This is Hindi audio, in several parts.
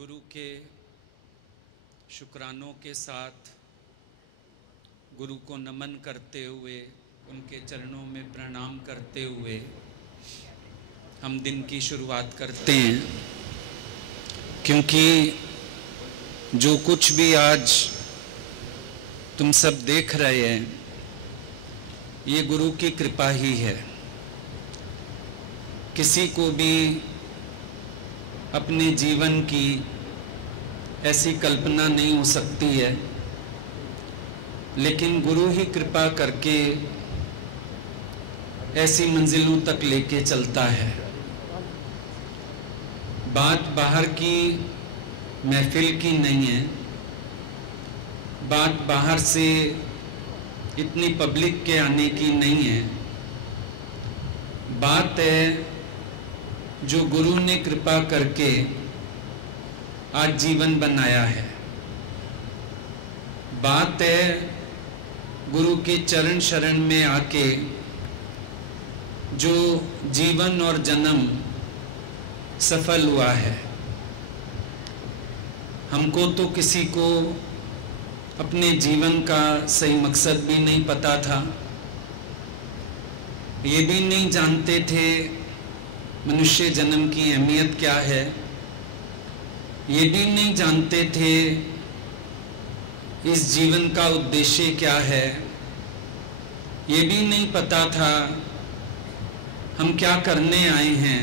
गुरु के शुक्रानों के साथ गुरु को नमन करते हुए, उनके चरणों में प्रणाम करते हुए हम दिन की शुरुआत करते हैं। क्योंकि जो कुछ भी आज तुम सब देख रहे हैं, ये गुरु की कृपा ही है। किसी को भी अपने जीवन की ऐसी कल्पना नहीं हो सकती है, लेकिन गुरु ही कृपा करके ऐसी मंजिलों तक लेके चलता है। बात बाहर की महफिल की नहीं है, बात बाहर से इतनी पब्लिक के आने की नहीं है। बात है जो गुरु ने कृपा करके आज जीवन बनाया है। बात है गुरु के चरण शरण में आके जो जीवन और जन्म सफल हुआ है। हमको तो किसी को अपने जीवन का सही मकसद भी नहीं पता था। ये भी नहीं जानते थे मनुष्य जन्म की अहमियत क्या है। ये भी नहीं जानते थे इस जीवन का उद्देश्य क्या है। ये भी नहीं पता था हम क्या करने आए हैं,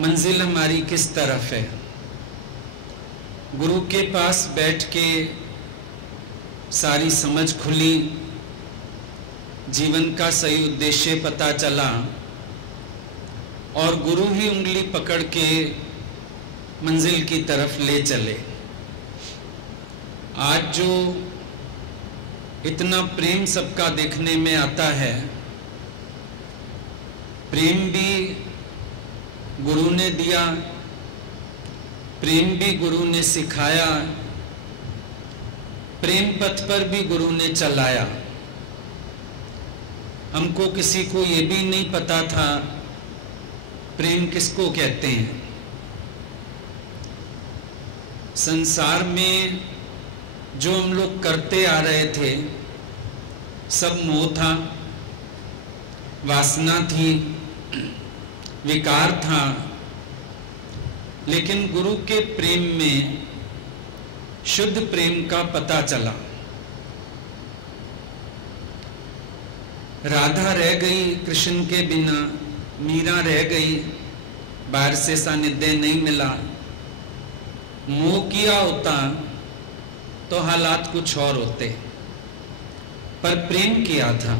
मंजिल हमारी किस तरफ है। गुरु के पास बैठ के सारी समझ खुली, जीवन का सही उद्देश्य पता चला और गुरु ही उंगली पकड़ के मंजिल की तरफ ले चले। आज जो इतना प्रेम सबका देखने में आता है, प्रेम भी गुरु ने दिया, प्रेम भी गुरु ने सिखाया, प्रेम पथ पर भी गुरु ने चलाया। हमको किसी को ये भी नहीं पता था प्रेम किसको कहते हैं। संसार में जो हम लोग करते आ रहे थे सब मोह था, वासना थी, विकार था। लेकिन गुरु के प्रेम में शुद्ध प्रेम का पता चला। राधा रह गई कृष्ण के बिना, मीरा रह गई, बाहर से सानिध्य नहीं मिला। मोह किया होता तो हालात कुछ और होते, पर प्रेम किया था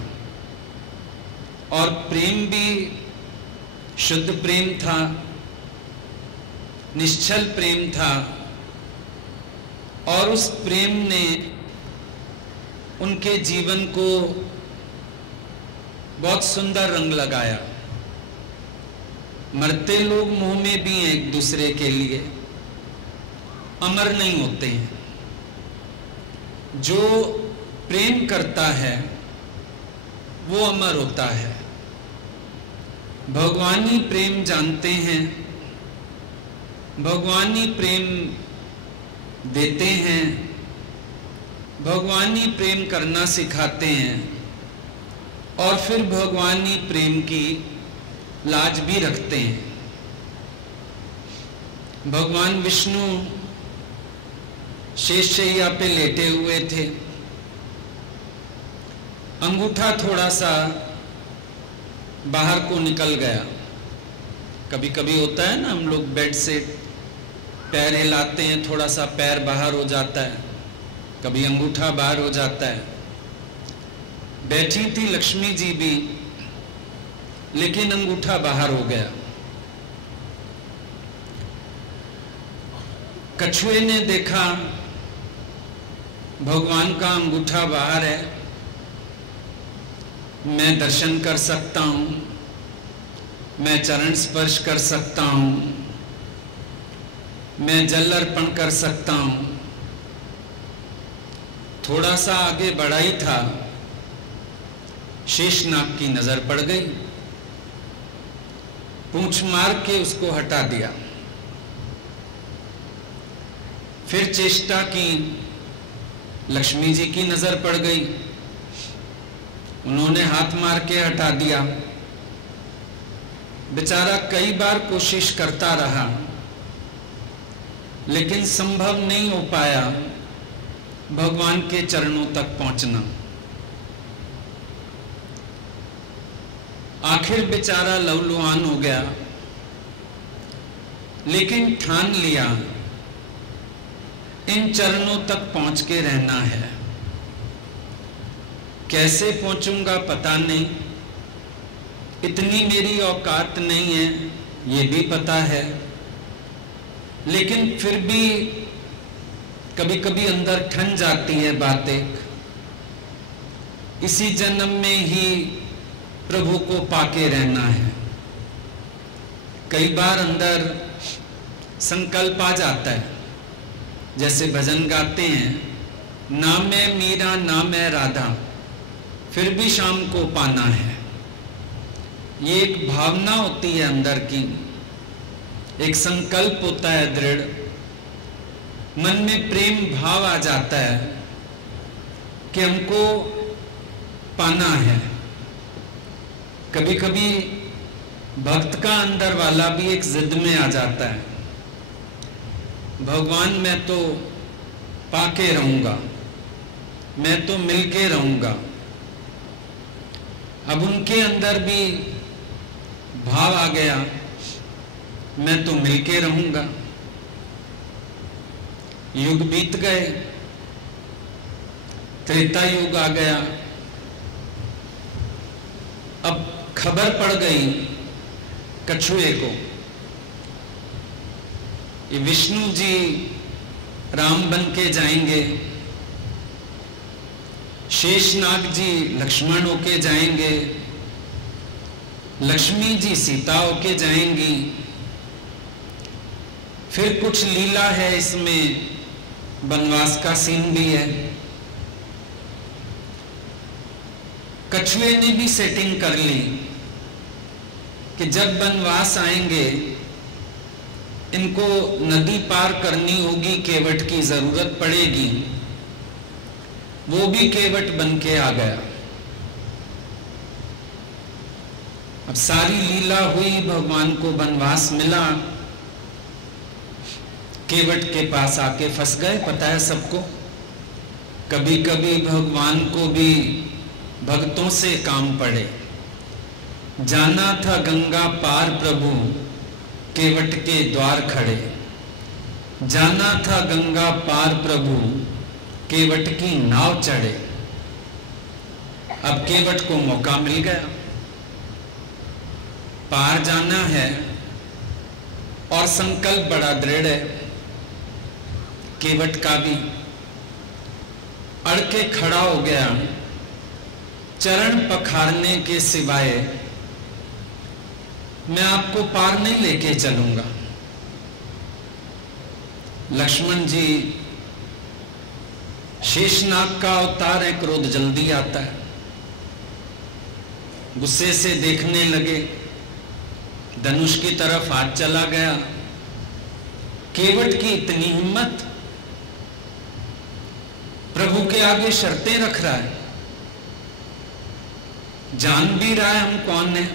और प्रेम भी शुद्ध प्रेम था, निश्चल प्रेम था। और उस प्रेम ने उनके जीवन को बहुत सुंदर रंग लगाया। मरते लोग मोह में भी हैं एक दूसरे के लिए, अमर नहीं होते हैं। जो प्रेम करता है वो अमर होता है। भगवानी प्रेम जानते हैं, भगवानी प्रेम देते हैं, भगवानी प्रेम करना सिखाते हैं और फिर भगवानी प्रेम की लाज भी रखते हैं। भगवान विष्णु शेषशैया पे लेटे हुए थे। अंगूठा थोड़ा सा बाहर को निकल गया। कभी कभी होता है ना, हम लोग बेड से पैर हिलाते हैं, थोड़ा सा पैर बाहर हो जाता है, कभी अंगूठा बाहर हो जाता है। बैठी थी लक्ष्मी जी भी, लेकिन अंगूठा बाहर हो गया। कछुए ने देखा भगवान का अंगूठा बाहर है, मैं दर्शन कर सकता हूं, मैं चरण स्पर्श कर सकता हूं, मैं जल अर्पण कर सकता हूं। थोड़ा सा आगे बढ़ा ही था, शेषनाग की नजर पड़ गई, पूंछ मार के उसको हटा दिया। फिर चेष्टा की, लक्ष्मी जी की नजर पड़ गई, उन्होंने हाथ मार के हटा दिया। बेचारा कई बार कोशिश करता रहा, लेकिन संभव नहीं हो पाया भगवान के चरणों तक पहुंचना। आखिर बेचारा लवलुहान हो गया, लेकिन ठान लिया इन चरणों तक पहुंच के रहना है। कैसे पहुंचूंगा पता नहीं, इतनी मेरी औकात नहीं है ये भी पता है, लेकिन फिर भी कभी कभी अंदर ठन जाती है बातें। इसी जन्म में ही प्रभु को पाके रहना है। कई बार अंदर संकल्प आ जाता है, जैसे भजन गाते हैं, ना मैं मीरा ना मैं राधा, फिर भी शाम को पाना है। ये एक भावना होती है अंदर की, एक संकल्प होता है दृढ़, मन में प्रेम भाव आ जाता है कि हमको पाना है। कभी कभी भक्त का अंदर वाला भी एक जिद में आ जाता है, भगवान मैं तो पाके रहूंगा, मैं तो मिलके रहूंगा। अब उनके अंदर भी भाव आ गया, मैं तो मिलके रहूंगा। युग बीत गए, त्रेता युग आ गया। अब खबर पड़ गई कछुए को, ये विष्णु जी राम बन के जाएंगे, शेषनाग जी लक्ष्मण होके जाएंगे, लक्ष्मी जी सीता होके जाएंगी। फिर कुछ लीला है इसमें, वनवास का सीन भी है। कछुए ने भी सेटिंग कर ली कि जब वनवास आएंगे इनको नदी पार करनी होगी, केवट की जरूरत पड़ेगी। वो भी केवट बन के आ गया। अब सारी लीला हुई, भगवान को वनवास मिला, केवट के पास आके फंस गए। पता है सबको, कभी कभी भगवान को भी भक्तों से काम पड़े। जाना था गंगा पार प्रभु, केवट के द्वार खड़े। जाना था गंगा पार प्रभु, केवट की नाव चढ़े। अब केवट को मौका मिल गया, पार जाना है और संकल्प बड़ा दृढ़ है। केवट का भी अड़ के खड़ा हो गया, चरण पखारने के सिवाय मैं आपको पार नहीं लेके चलूंगा। लक्ष्मण जी शेषनाग का अवतार है, क्रोध जल्दी आता है, गुस्से से देखने लगे, धनुष की तरफ हाथ चला गया। केवट की इतनी हिम्मत, प्रभु के आगे शर्तें रख रहा है, जान भी रहा है हम कौन है।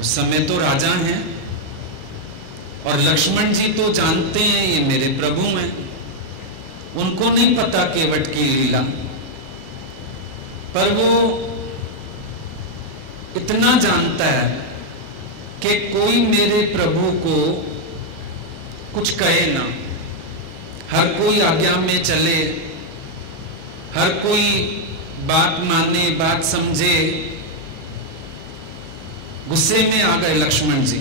उस समय तो राजा हैं और लक्ष्मण जी तो जानते हैं ये मेरे प्रभु हैं, उनको नहीं पता केवट की लीला, पर वो इतना जानता है कि कोई मेरे प्रभु को कुछ कहे ना, हर कोई आज्ञा में चले, हर कोई बात माने, बात समझे। गुस्से में आ गए लक्ष्मण जी।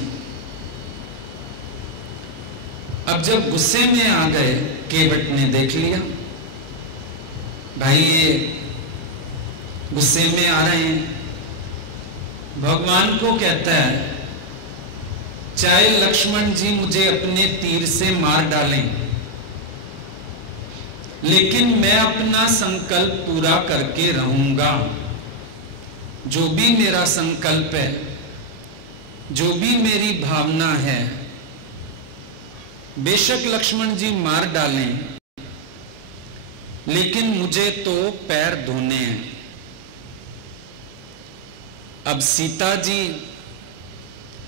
अब जब गुस्से में आ गए, केवट ने देख लिया भाई ये गुस्से में आ रहे हैं, भगवान को कहता है चाहे लक्ष्मण जी मुझे अपने तीर से मार डालें, लेकिन मैं अपना संकल्प पूरा करके रहूंगा। जो भी मेरा संकल्प है, जो भी मेरी भावना है, बेशक लक्ष्मण जी मार डालें, लेकिन मुझे तो पैर धोने हैं। अब सीता जी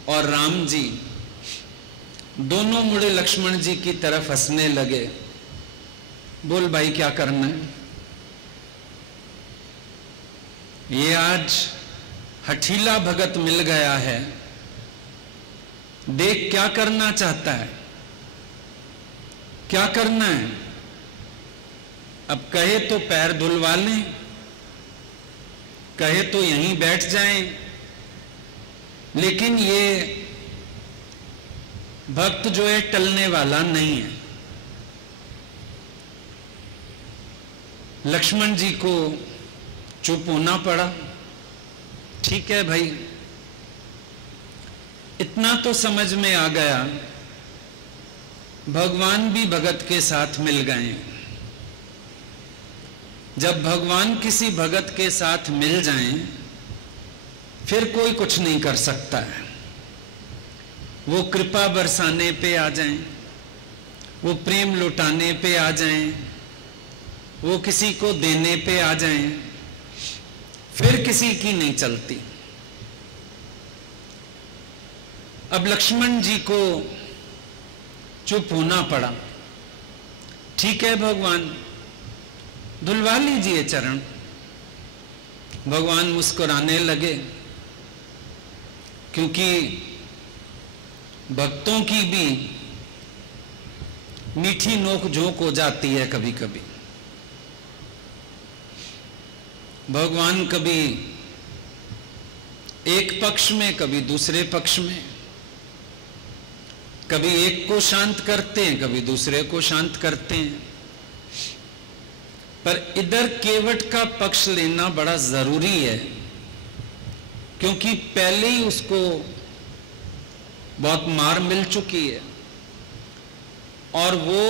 और राम जी दोनों मुड़े लक्ष्मण जी की तरफ हंसने लगे। बोल भाई क्या करना है? ये आज हठीला भगत मिल गया है, देख क्या करना चाहता है, क्या करना है। अब कहे तो पैर धुलवा लें, कहे तो यहीं बैठ जाएं, लेकिन ये भक्त जो है टलने वाला नहीं है। लक्ष्मण जी को चुप होना पड़ा। ठीक है भाई, इतना तो समझ में आ गया, भगवान भी भगत के साथ मिल गए। जब भगवान किसी भगत के साथ मिल जाएं, फिर कोई कुछ नहीं कर सकता है। वो कृपा बरसाने पे आ जाएं, वो प्रेम लुटाने पे आ जाएं, वो किसी को देने पे आ जाएं, फिर किसी की नहीं चलती। अब लक्ष्मण जी को चुप होना पड़ा। ठीक है भगवान, धुलवा लीजिए चरण। भगवान मुस्कुराने लगे, क्योंकि भक्तों की भी मीठी नोक झोंक हो जाती है कभी कभी। भगवान कभी एक पक्ष में, कभी दूसरे पक्ष में, कभी एक को शांत करते हैं, कभी दूसरे को शांत करते हैं। पर इधर केवट का पक्ष लेना बड़ा जरूरी है, क्योंकि पहले ही उसको बहुत मार मिल चुकी है और वो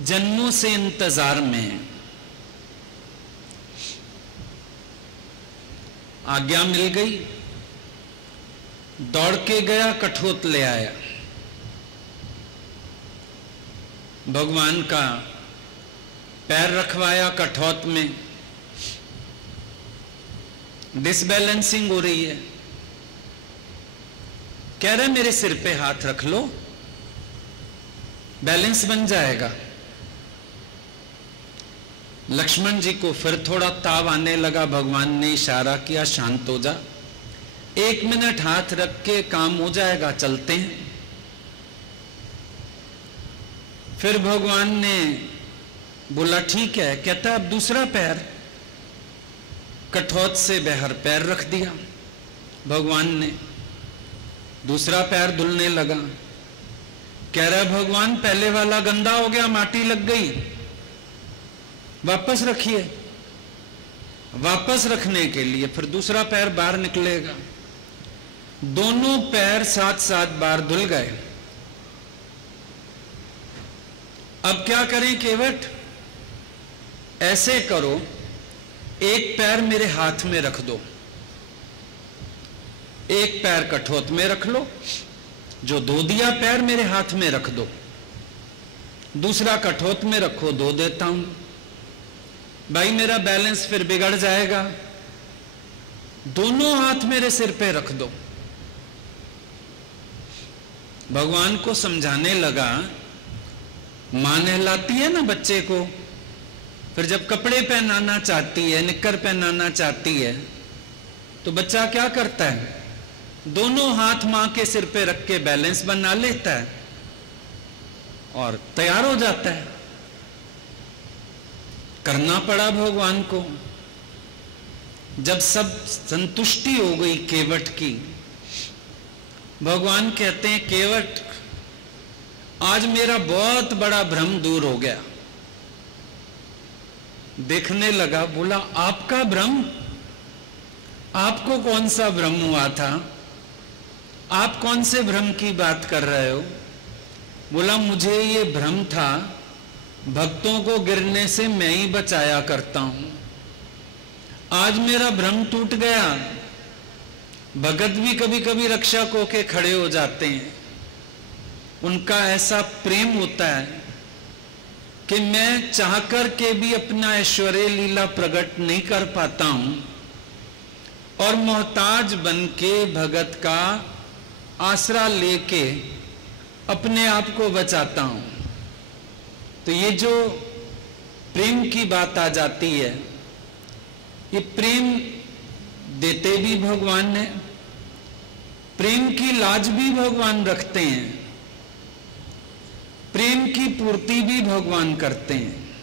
जन्मों से इंतजार में है। आज्ञा मिल गई, दौड़ के गया, कठोत ले आया। भगवान का पैर रखवाया कठौत में। डिसबैलेंसिंग हो रही है। कह रहे मेरे सिर पे हाथ रख लो, बैलेंस बन जाएगा। लक्ष्मण जी को फिर थोड़ा ताव आने लगा। भगवान ने इशारा किया, शांत हो जा, 1 मिनट हाथ रख के काम हो जाएगा, चलते हैं। फिर भगवान ने बोला ठीक है। कहता अब दूसरा पैर, कठौत से बहर पैर रख दिया भगवान ने। दूसरा पैर धुलने लगा। कह रहा भगवान पहले वाला गंदा हो गया, माटी लग गई, वापस रखिए। वापस रखने के लिए फिर दूसरा पैर बाहर निकलेगा। दोनों पैर 7-7 बार धुल गए। अब क्या करें केवट? ऐसे करो, एक पैर मेरे हाथ में रख दो, एक पैर कठौत में रख लो, जो धो दिया पैर मेरे हाथ में रख दो, दूसरा कठौत में रखो, धो देता हूं। भाई मेरा बैलेंस फिर बिगड़ जाएगा। दोनों हाथ मेरे सिर पे रख दो। भगवान को समझाने लगा। मां नहलाती है ना बच्चे को, फिर जब कपड़े पहनाना चाहती है, निक्कर पहनाना चाहती है, तो बच्चा क्या करता है? दोनों हाथ मां के सिर पे रख के बैलेंस बना लेता है और तैयार हो जाता है। करना पड़ा भगवान को। जब सब संतुष्टि हो गई केवट की, भगवान कहते हैं केवट आज मेरा बहुत बड़ा भ्रम दूर हो गया। देखने लगा, बोला आपका भ्रम? आपको कौन सा भ्रम हुआ था? आप कौन से भ्रम की बात कर रहे हो? बोला मुझे ये भ्रम था, भक्तों को गिरने से मैं ही बचाया करता हूं। आज मेरा भ्रम टूट गया। भगत भी कभी कभी रक्षक होके खड़े हो जाते हैं। उनका ऐसा प्रेम होता है कि मैं चाहकर के भी अपना ऐश्वर्य लीला प्रकट नहीं कर पाता हूं और मोहताज बन के भगत का आसरा लेके अपने आप को बचाता हूं। तो ये जो प्रेम की बात आ जाती है, ये प्रेम देते भी भगवान ने, प्रेम की लाज भी भगवान रखते हैं, प्रेम की पूर्ति भी भगवान करते हैं।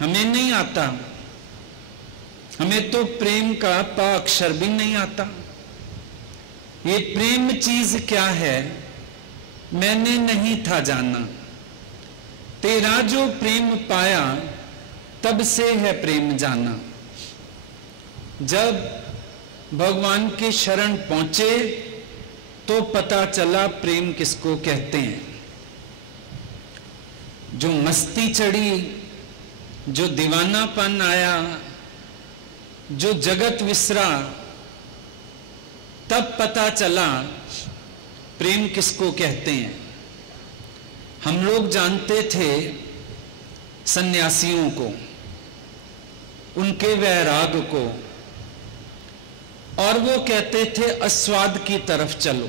हमें नहीं आता, हमें तो प्रेम का प अक्षर भी नहीं आता। ये प्रेम चीज क्या है मैंने नहीं था जाना, तेरा जो प्रेम पाया तब से है प्रेम जाना। जब भगवान के शरण पहुंचे तो पता चला प्रेम किसको कहते हैं। जो मस्ती चढ़ी, जो दीवानापन आया, जो जगत विसरा, तब पता चला प्रेम किसको कहते हैं। हम लोग जानते थे सन्यासियों को, उनके वैराग को, और वो कहते थे आस्वाद की तरफ चलो।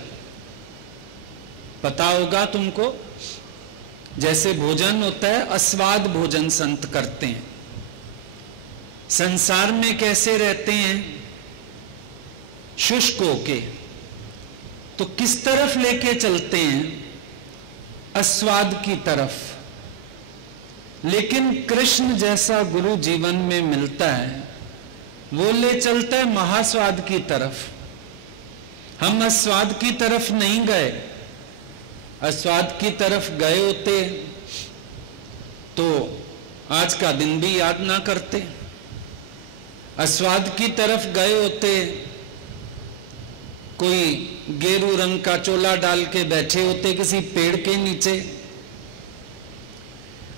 पता होगा तुमको, जैसे भोजन होता है आस्वाद भोजन संत करते हैं। संसार में कैसे रहते हैं, शुष्क होके, तो किस तरफ लेके चलते हैं, आस्वाद की तरफ। लेकिन कृष्ण जैसा गुरु जीवन में मिलता है वो ले चलता है महास्वाद की तरफ। हम आस्वाद की तरफ नहीं गए, आस्वाद की तरफ गए होते तो आज का दिन भी याद ना करते। आस्वाद की तरफ गए होते, कोई गेरू रंग का चोला डाल के बैठे होते किसी पेड़ के नीचे।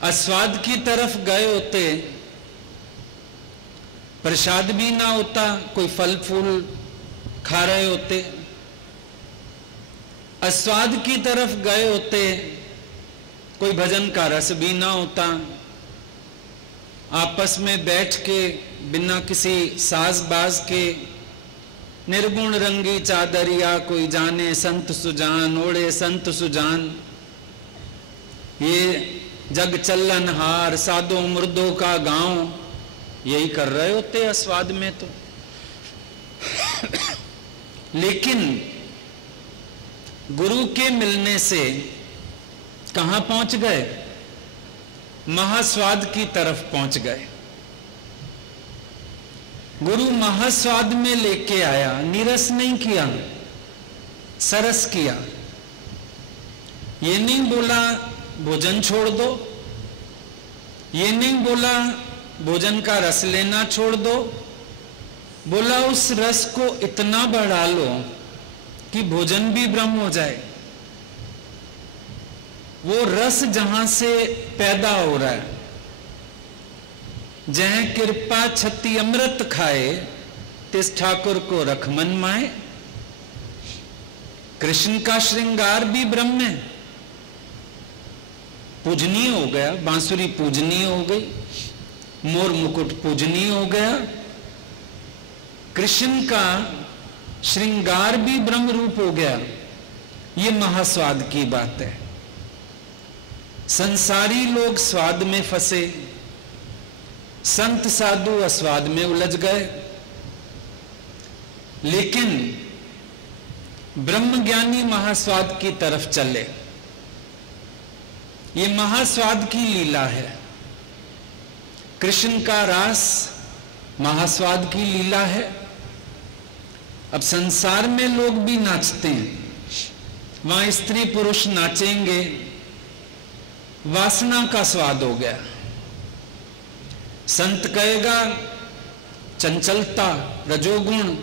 आस्वाद की तरफ गए होते, प्रसाद भी ना होता, कोई फल फूल खा रहे होते। आस्वाद की तरफ गए होते, कोई भजन का रस भी ना होता। आपस में बैठ के बिना किसी साज बाज के निर्गुण रंगी चादरिया कोई जाने संत सुजान, ओढ़े संत सुजान। ये जग चलन हार साधो मुर्दों का गांव, यही कर रहे होते आस्वाद में तो। लेकिन गुरु के मिलने से कहां पहुंच गए, महास्वाद की तरफ पहुंच गए। गुरु महास्वाद में लेके आया, नीरस नहीं किया, सरस किया। ये नहीं बोला भोजन छोड़ दो, ये नहीं बोला भोजन का रस लेना छोड़ दो, बोला उस रस को इतना बढ़ा लो कि भोजन भी ब्रह्म हो जाए। वो रस जहां से पैदा हो रहा है, जह कृपा छति अमृत खाए, तिस ठाकुर को रख मन माए। कृष्ण का श्रृंगार भी ब्रह्म है, पूजनीय हो गया, बांसुरी पूजनीय हो गई, मोर मुकुट पूजनीय हो गया। कृष्ण का श्रृंगार भी ब्रह्म रूप हो गया। ये महास्वाद की बात है। संसारी लोग स्वाद में फंसे, संत साधु अस्वाद में उलझ गए। लेकिन ब्रह्मज्ञानी महास्वाद की तरफ चले। ये महास्वाद की लीला है। कृष्ण का रास महास्वाद की लीला है। अब संसार में लोग भी नाचते हैं, वहां स्त्री पुरुष नाचेंगे, वासना का स्वाद हो गया। संत कहेगा चंचलता, रजोगुण,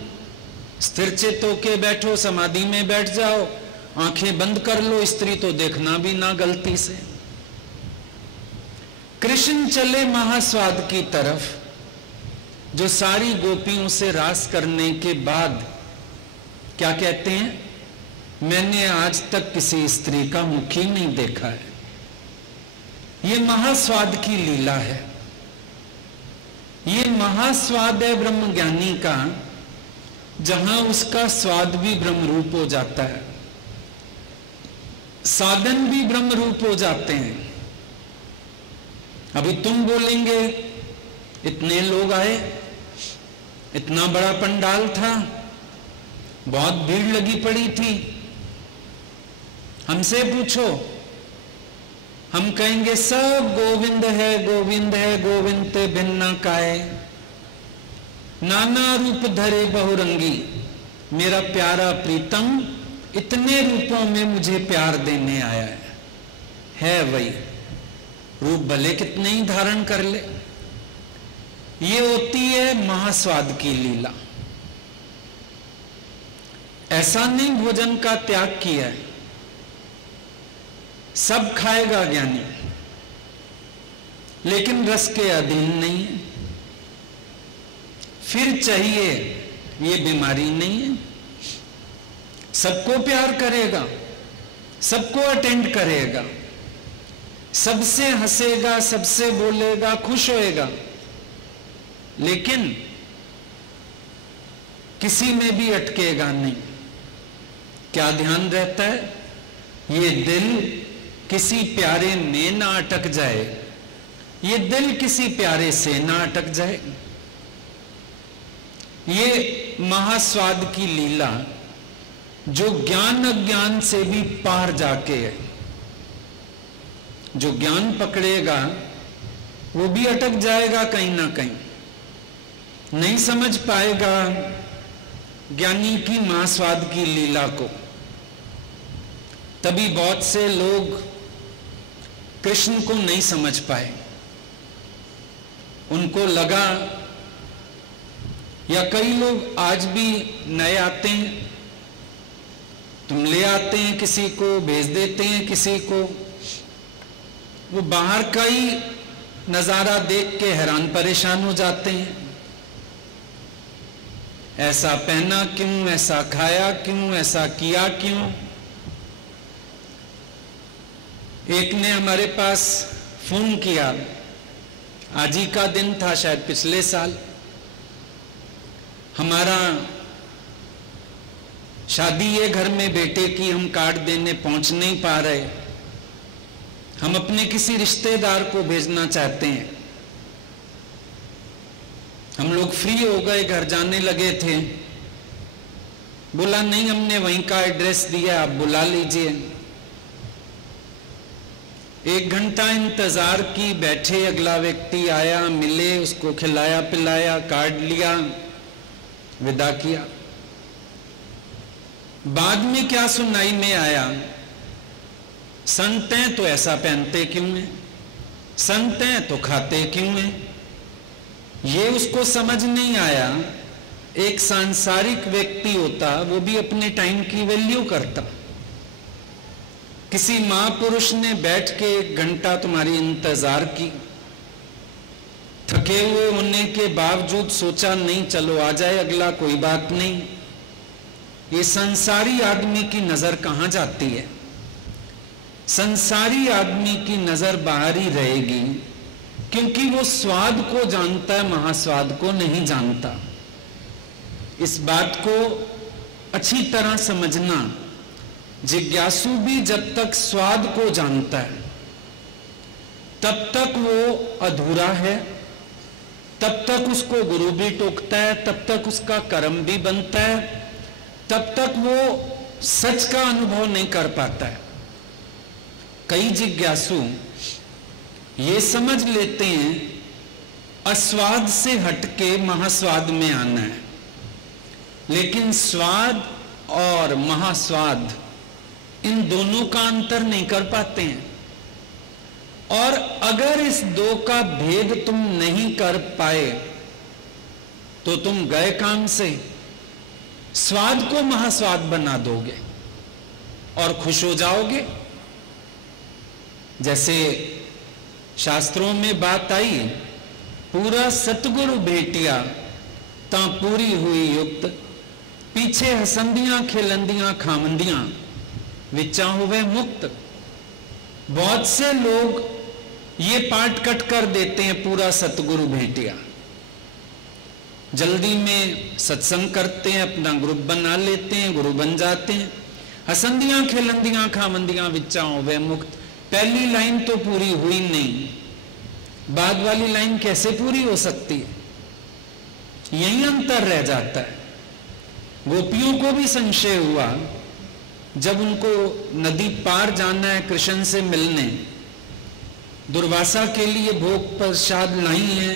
स्थिर चित्त होके बैठो, समाधि में बैठ जाओ, आंखें बंद कर लो, स्त्री तो देखना भी ना गलती से। कृष्ण चले महास्वाद की तरफ, जो सारी गोपियों से रास करने के बाद क्या कहते हैं, मैंने आज तक किसी स्त्री का मुख ही नहीं देखा है। ये महास्वाद की लीला है, ये महास्वाद है ब्रह्म ज्ञानी का, जहां उसका स्वाद भी ब्रह्म रूप हो जाता है, साधन भी ब्रह्म रूप हो जाते हैं। अभी तुम बोलेंगे इतने लोग आए, इतना बड़ा पंडाल था, बहुत भीड़ लगी पड़ी थी, हमसे पूछो, हम कहेंगे सब गोविंद है गोविंद है, गोविंद ते भिन्न काय, नाना रूप धरे बहुरंगी, मेरा प्यारा प्रीतम इतने रूपों में मुझे प्यार देने आया है वही, रूप भले कितने ही धारण कर ले। ये होती है महास्वाद की लीला। ऐसा नहीं भोजन का त्याग किया है, सब खाएगा ज्ञानी, लेकिन रस के अधीन नहीं है। फिर चाहिए, ये बीमारी नहीं है, सबको प्यार करेगा, सबको अटेंड करेगा, सबसे हंसेगा, सबसे बोलेगा, खुश होएगा, लेकिन किसी में भी अटकेगा नहीं। क्या ध्यान रहता है? ये दिल किसी प्यारे में ना अटक जाए, ये दिल किसी प्यारे से ना अटक जाए। ये महास्वाद की लीला जो ज्ञान अज्ञान से भी पार जाके है, जो ज्ञान पकड़ेगा वो भी अटक जाएगा कहीं ना कहीं, नहीं समझ पाएगा ज्ञानी की महास्वाद की लीला को। तभी बहुत से लोग कृष्ण को नहीं समझ पाए, उनको लगा, या कई लोग आज भी नए आते हैं, तुम ले आते हैं किसी को, भेज देते हैं किसी को, वो बाहर का ही नजारा देख के हैरान परेशान हो जाते हैं। ऐसा पहना क्यों, ऐसा खाया क्यों, ऐसा किया क्यों। एक ने हमारे पास फोन किया, आज ही का दिन था, शायद पिछले साल, हमारा शादी है घर में बेटे की, हम कार्ड देने पहुंच नहीं पा रहे, हम अपने किसी रिश्तेदार को भेजना चाहते हैं। हम लोग फ्री हो गए, घर जाने लगे थे, बोला नहीं हमने वहीं का एड्रेस दिया, आप बुला लीजिए। 1 घंटा इंतजार की, बैठे, अगला व्यक्ति आया, मिले, उसको खिलाया पिलाया, कार्ड लिया, विदा किया। बाद में क्या सुनाई में आया, संत हैं तो ऐसा पहनते क्यों हैं, संत हैं तो खाते क्यों हैं। ये उसको समझ नहीं आया, एक सांसारिक व्यक्ति होता वो भी अपने टाइम की वैल्यू करता। किसी महापुरुष ने बैठ के 1 घंटा तुम्हारी इंतजार की, थके हुए होने के बावजूद सोचा नहीं चलो आ जाए अगला, कोई बात नहीं। ये संसारी आदमी की नजर कहां जाती है? संसारी आदमी की नजर बाहर ही रहेगी, क्योंकि वो स्वाद को जानता है, महास्वाद को नहीं जानता। इस बात को अच्छी तरह समझना, जिज्ञासु भी जब तक स्वाद को जानता है तब तक वो अधूरा है, तब तक उसको गुरु भी टोकता है, तब तक उसका कर्म भी बनता है, तब तक वो सच का अनुभव नहीं कर पाता है। कई जिज्ञासु ये समझ लेते हैं अस्वाद से हटके महास्वाद में आना है, लेकिन स्वाद और महास्वाद इन दोनों का अंतर नहीं कर पाते हैं। और अगर इस दो का भेद तुम नहीं कर पाए तो तुम गए काम से, स्वाद को महास्वाद बना दोगे और खुश हो जाओगे। जैसे शास्त्रों में बात आई, पूरा सतगुरु भेटिया ता पूरी हुई युक्त, पीछे हसंदियां खिलंदियां खामंदियां विचा हुए मुक्त। बहुत से लोग ये पाठ कट कर देते हैं, पूरा सतगुरु भेटिया, जल्दी में सत्संग करते हैं, अपना ग्रुप बना लेते हैं, गुरु बन जाते हैं। हसंदियां खेलंदियां खामंदियां विचा होवे मुक्त। पहली लाइन तो पूरी हुई नहीं, बाद वाली लाइन कैसे पूरी हो सकती है? यही अंतर रह जाता है। गोपियों को भी संशय हुआ जब उनको नदी पार जाना है कृष्ण से मिलने, दुर्वासा के लिए भोग प्रसाद लाई है,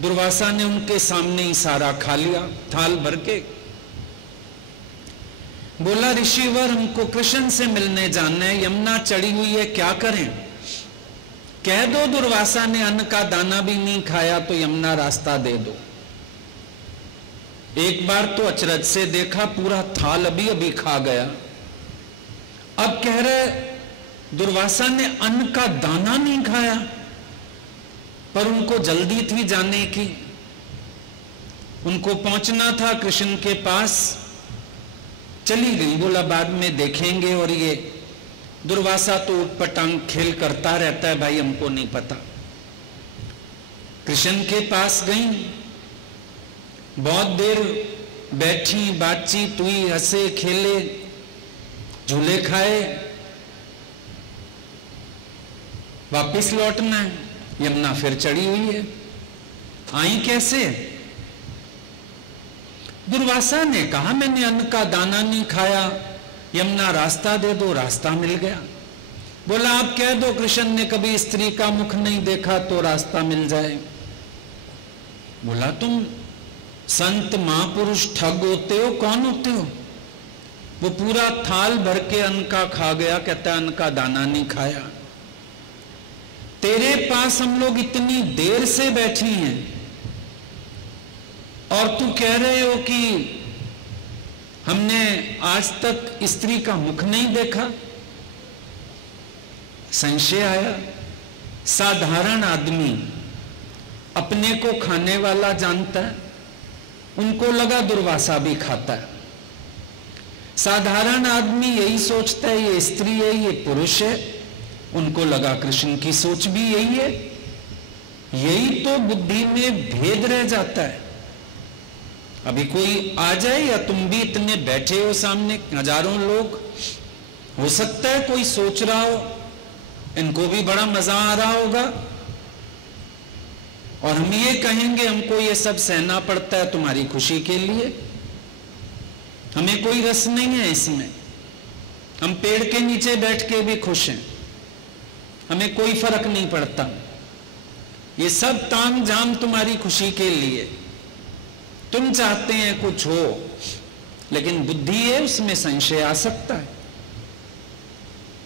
दुर्वासा ने उनके सामने ही सारा खा लिया थाल भर के। बोला ऋषिवर हमको कृष्ण से मिलने जाना है, यमुना चढ़ी हुई है, क्या करें? कह दो दुर्वासा ने अन्न का दाना भी नहीं खाया तो यमुना रास्ता दे दो। एक बार तो अचरज से देखा, पूरा थाल अभी अभी खा गया। अब कह रहे दुर्वासा ने अन्न का दाना नहीं खाया, पर उनको जल्दी थी जाने की, उनको पहुंचना था कृष्ण के पास। चली गई, बोला बाद में देखेंगे। और ये दुर्वासा तो उटपटांग खेल करता रहता है, भाई हमको नहीं पता। कृष्ण के पास गई, बहुत देर बैठी, बातचीत हुई, हंसे खेले, झूले खाए, वापिस लौटना है। यमुना फिर चढ़ी हुई है, आई कैसे? दुर्वासा ने कहा मैंने अन्न का दाना नहीं खाया, यमुना रास्ता दे दो, रास्ता मिल गया। बोला आप कह दो कृष्ण ने कभी स्त्री का मुख नहीं देखा तो रास्ता मिल जाए। बोला तुम संत महापुरुष ठग होते हो, कौन होते हो? वो पूरा थाल भर के अन्न का खा गया, कहता अन्न का दाना नहीं खाया। तेरे पास हम लोग इतनी देर से बैठी हैं और तू कह रहे हो कि हमने आज तक स्त्री का मुख नहीं देखा। संशय आया। साधारण आदमी अपने को खाने वाला जानता है, उनको लगा दुर्वासा भी खाता है। साधारण आदमी यही सोचता है ये स्त्री है, ये पुरुष है, उनको लगा कृष्ण की सोच भी यही है। यही तो बुद्धि में भेद रह जाता है। अभी कोई आ जाए या तुम भी इतने बैठे हो सामने हजारों लोग, हो सकता है कोई सोच रहा हो इनको भी बड़ा मजा आ रहा होगा और हम ये कहेंगे हमको ये सब सहना पड़ता है तुम्हारी खुशी के लिए, हमें कोई रस नहीं है इसमें, हम पेड़ के नीचे बैठ के भी खुश हैं, हमें कोई फर्क नहीं पड़ता, ये सब ताम झाम तुम्हारी खुशी के लिए, तुम चाहते हैं कुछ हो, लेकिन बुद्धि है उसमें संशय आ सकता है।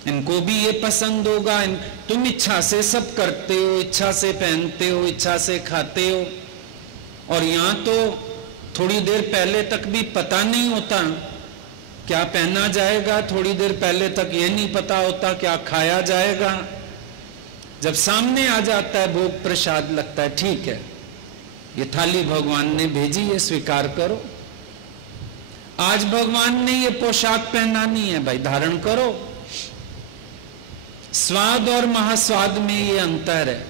इनको भी ये पसंद होगा, तुम इच्छा से सब करते हो, इच्छा से पहनते हो, इच्छा से खाते हो, और यहां तो थोड़ी देर पहले तक भी पता नहीं होता क्या पहना जाएगा, थोड़ी देर पहले तक ये नहीं पता होता क्या खाया जाएगा। जब सामने आ जाता है भोग प्रसाद, लगता है ठीक है ये थाली भगवान ने भेजी है, स्वीकार करो। आज भगवान ने ये पोशाक पहनानी है भाई, धारण करो। स्वाद और महास्वाद में ये अंतर है।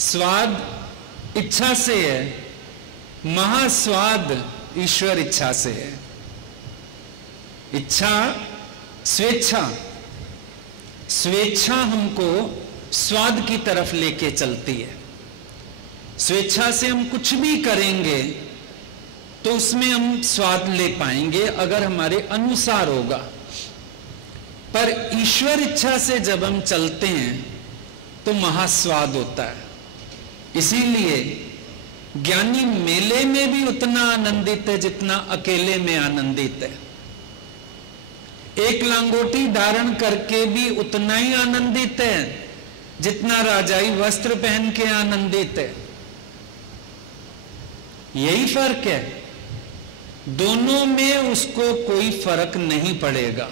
स्वाद इच्छा से है, महास्वाद ईश्वर इच्छा से है। इच्छा स्वेच्छा, स्वेच्छा हमको स्वाद की तरफ लेके चलती है। स्वेच्छा से हम कुछ भी करेंगे तो उसमें हम स्वाद ले पाएंगे अगर हमारे अनुसार होगा, पर ईश्वर इच्छा से जब हम चलते हैं तो महास्वाद होता है। इसीलिए ज्ञानी मेले में भी उतना आनंदित है जितना अकेले में आनंदित है। एक लांगोटी धारण करके भी उतना ही आनंदित है जितना राजाई वस्त्र पहन के आनंदित है। यही फर्क है, दोनों में उसको कोई फर्क नहीं पड़ेगा।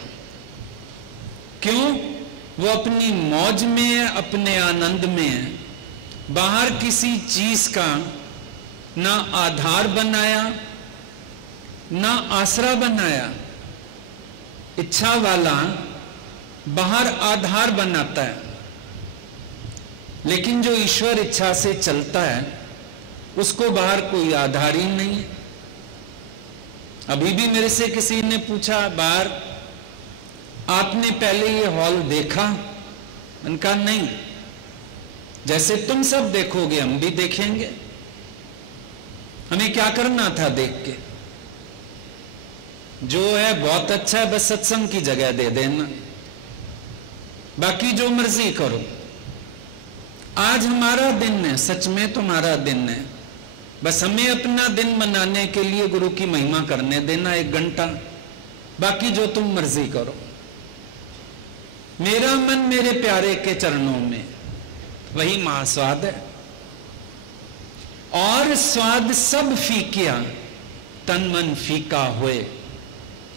क्यों? वो अपनी मौज में है, अपने आनंद में है। बाहर किसी चीज का ना आधार बनाया ना आसरा बनाया, इच्छा वाला बाहर आधार बनाता है, लेकिन जो ईश्वर इच्छा से चलता है उसको बाहर कोई आधार ही नहीं है। अभी भी मेरे से किसी ने पूछा बाहर, आपने पहले ये हॉल देखा? मैंने कहा नहीं, जैसे तुम सब देखोगे हम भी देखेंगे, हमें क्या करना था देख के? जो है बहुत अच्छा है, बस सत्संग की जगह दे देना, बाकी जो मर्जी करो। आज हमारा दिन है, सच में तुम्हारा दिन है, बस हमें अपना दिन मनाने के लिए गुरु की महिमा करने देना 1 घंटा, बाकी जो तुम मर्जी करो। मेरा मन मेरे प्यारे के चरणों में, वही महास्वाद है। और स्वाद सब फीकिया, तन मन फीका हुए,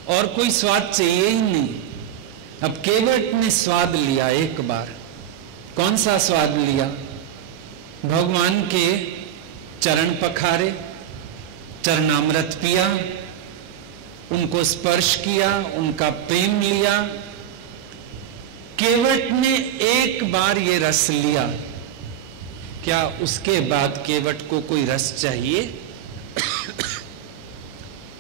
और कोई स्वाद चाहिए ही नहीं। अब केवट ने स्वाद लिया एक बार। कौन सा स्वाद लिया? भगवान के चरण पखारे, चरणामृत पिया, उनको स्पर्श किया, उनका प्रेम लिया। केवट ने एक बार ये रस लिया, क्या उसके बाद केवट को कोई रस चाहिए?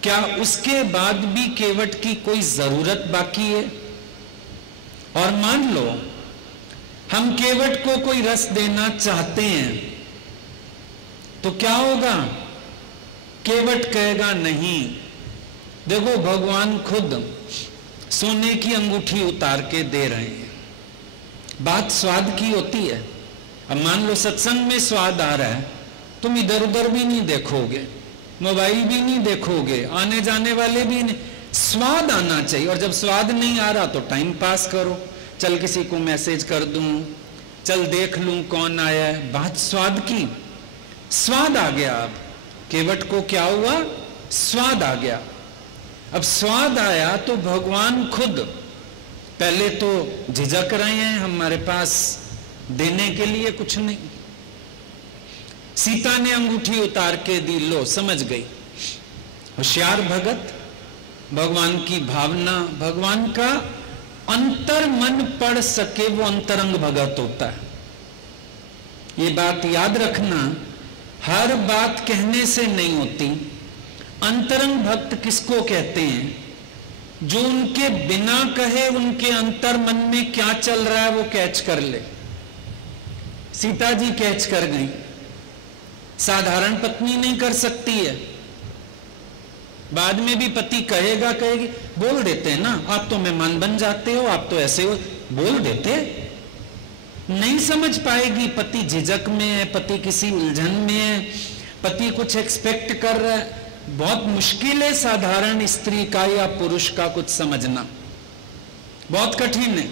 क्या उसके बाद भी केवट की कोई जरूरत बाकी है? और मान लो हम केवट को कोई रस देना चाहते हैं, तो क्या होगा? केवट कहेगा नहीं। देखो भगवान खुद सोने की अंगूठी उतार के दे रहे हैं। बात स्वाद की होती है। अब मान लो सत्संग में स्वाद आ रहा है, तुम इधर उधर भी नहीं देखोगे, मोबाइल भी नहीं देखोगे, आने जाने वाले भी नहीं, स्वाद आना चाहिए। और जब स्वाद नहीं आ रहा तो टाइम पास करो, चल किसी को मैसेज कर दूं, चल देख लूं कौन आया है। बात स्वाद की, स्वाद आ गया। अब केवट को क्या हुआ? स्वाद आ गया। अब स्वाद आया तो भगवान खुद पहले तो झिझक रहे हैं, हमारे पास देने के लिए कुछ नहीं। सीता ने अंगूठी उतार के दी, लो समझ गई। होशियार भगत, भगवान की भावना, भगवान का अंतर मन पढ़ सके वो अंतरंग भगत होता है। ये बात याद रखना, हर बात कहने से नहीं होती। अंतरंग भक्त किसको कहते हैं? जो उनके बिना कहे उनके अंतर मन में क्या चल रहा है वो कैच कर ले। सीता जी कैच कर गई, साधारण पत्नी नहीं कर सकती है। बाद में भी पति कहेगा, कहेगी, बोल देते हैं ना, आप तो मेहमान बन जाते हो, आप तो ऐसे हो, बोल देते। नहीं समझ पाएगी, पति झिझक में है, पति किसी उलझन में है, पति कुछ एक्सपेक्ट कर रहा है। बहुत मुश्किल है साधारण स्त्री का या पुरुष का कुछ समझना, बहुत कठिन है।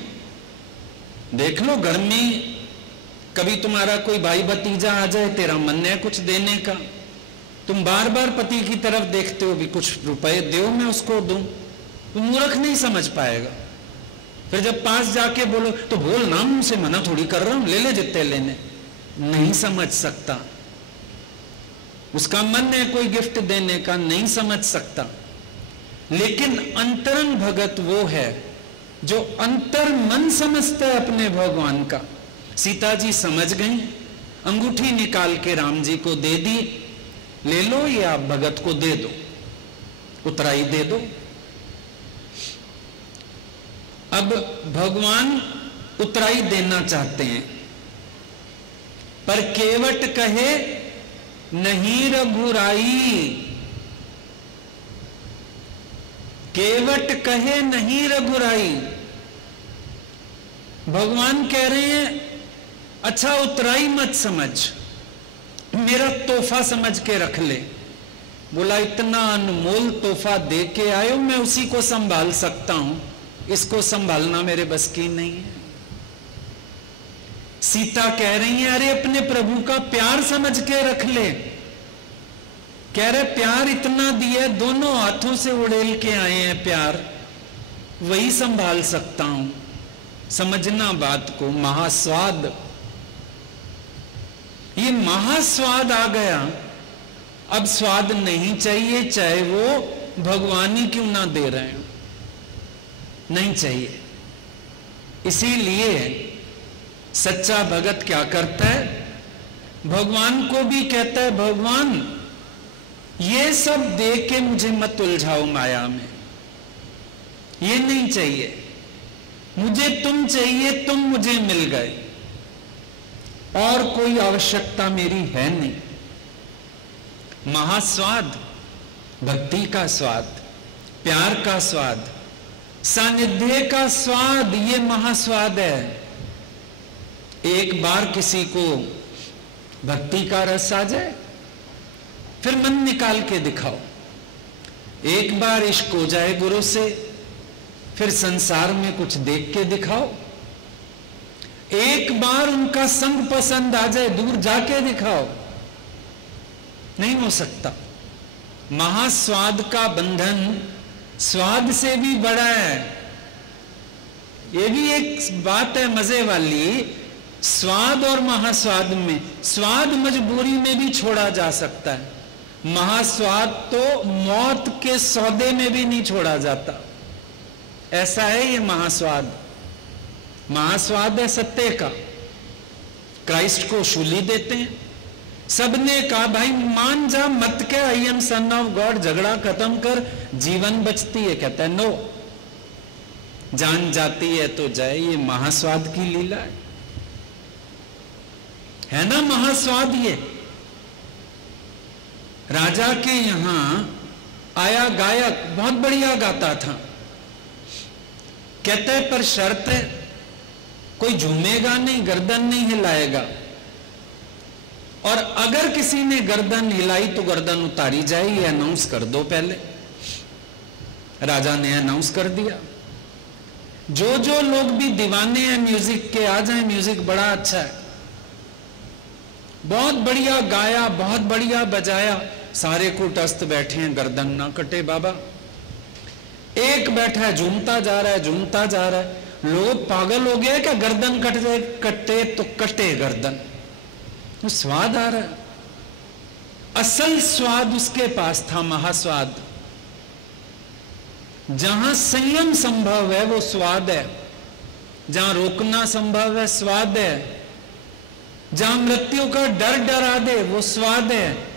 देख लो घर में कभी तुम्हारा कोई भाई भतीजा आ जाए, तेरा मन है कुछ देने का, तुम बार बार पति की तरफ देखते हो, भी कुछ रुपए दो मैं उसको दूं, तुम मूर्ख नहीं समझ पाएगा। फिर जब पास जाके बोलो तो बोल ना, मुझसे मना थोड़ी कर रहा हूं, ले ले जितने लेने, नहीं समझ सकता। उसका मन है कोई गिफ्ट देने का, नहीं समझ सकता। लेकिन अंतरंग भगत वो है जो अंतर मन समझता है अपने भगवान का। सीता जी समझ गई, अंगूठी निकाल के राम जी को दे दी, ले लो ये आप भगत को दे दो, उतराई दे दो। अब भगवान उतराई देना चाहते हैं, पर केवट कहे नहीं रघुराई। केवट कहे नहीं रघुराई। भगवान कह रहे हैं अच्छा उतराई मत समझ, मेरा तोहफा समझ के रख ले। बोला इतना अनमोल तोहफा दे के आयो, मैं उसी को संभाल सकता हूं, इसको संभालना मेरे बस की नहीं है। सीता कह रही है अरे अपने प्रभु का प्यार समझ के रख ले। कह रहे प्यार इतना दिया, दोनों हाथों से उड़ेल के आए हैं प्यार, वही संभाल सकता हूं। समझना बात को, महास्वाद, ये महास्वाद आ गया। अब स्वाद नहीं चाहिए, चाहे वो भगवान ही क्यों ना दे रहे हैं। नहीं चाहिए। इसीलिए सच्चा भगत क्या करता है, भगवान को भी कहता है, भगवान ये सब दे के मुझे मत उलझाओ माया में, ये नहीं चाहिए मुझे, तुम चाहिए, तुम मुझे मिल गए, और कोई आवश्यकता मेरी है नहीं। महास्वाद, भक्ति का स्वाद, प्यार का स्वाद, सानिध्य का स्वाद, ये महास्वाद है। एक बार किसी को भक्ति का रस आ जाए, फिर मन निकाल के दिखाओ। एक बार इश्क हो जाए गुरु से, फिर संसार में कुछ देख के दिखाओ। एक बार उनका संग पसंद आ जाए, दूर जाके दिखाओ। नहीं हो सकता। महास्वाद का बंधन स्वाद से भी बड़ा है। ये भी एक बात है मजे वाली, स्वाद और महास्वाद में, स्वाद मजबूरी में भी छोड़ा जा सकता है, महास्वाद तो मौत के सौदे में भी नहीं छोड़ा जाता। ऐसा है ये महास्वाद। महास्वाद है सत्य का। क्राइस्ट को शूली देते हैं, सबने कहा भाई मान जा, मत कह I am son of God, झगड़ा खत्म कर, जीवन बचती है। कहता है नो, जान जाती है तो जाए। ये महास्वाद की लीला है ना महास्वाद। ये राजा के यहां आया गायक, बहुत बढ़िया गाता था। कहता है पर शर्त है, कोई झूमेगा नहीं, गर्दन नहीं हिलाएगा, और अगर किसी ने गर्दन हिलाई तो गर्दन उतारी जाए, ये अनाउंस कर दो पहले। राजा ने अनाउंस कर दिया। जो जो लोग भी दीवाने हैं म्यूजिक के आ जाएं, म्यूजिक बड़ा अच्छा है, बहुत बढ़िया गाया, बहुत बढ़िया बजाया। सारे कुटस्थ बैठे हैं, गर्दन ना कटे बाबा। एक बैठा है, झूमता जा रहा है, झूमता जा रहा है। लोग पागल हो गए क्या, गर्दन कटे तो कटे गर्दन, तो स्वाद आ रहा है। असल स्वाद उसके पास था, महास्वाद। जहां संयम संभव है वो स्वाद है, जहां रोकना संभव है स्वाद है, जहां मृत्यु का डर डरा दे वो स्वाद है,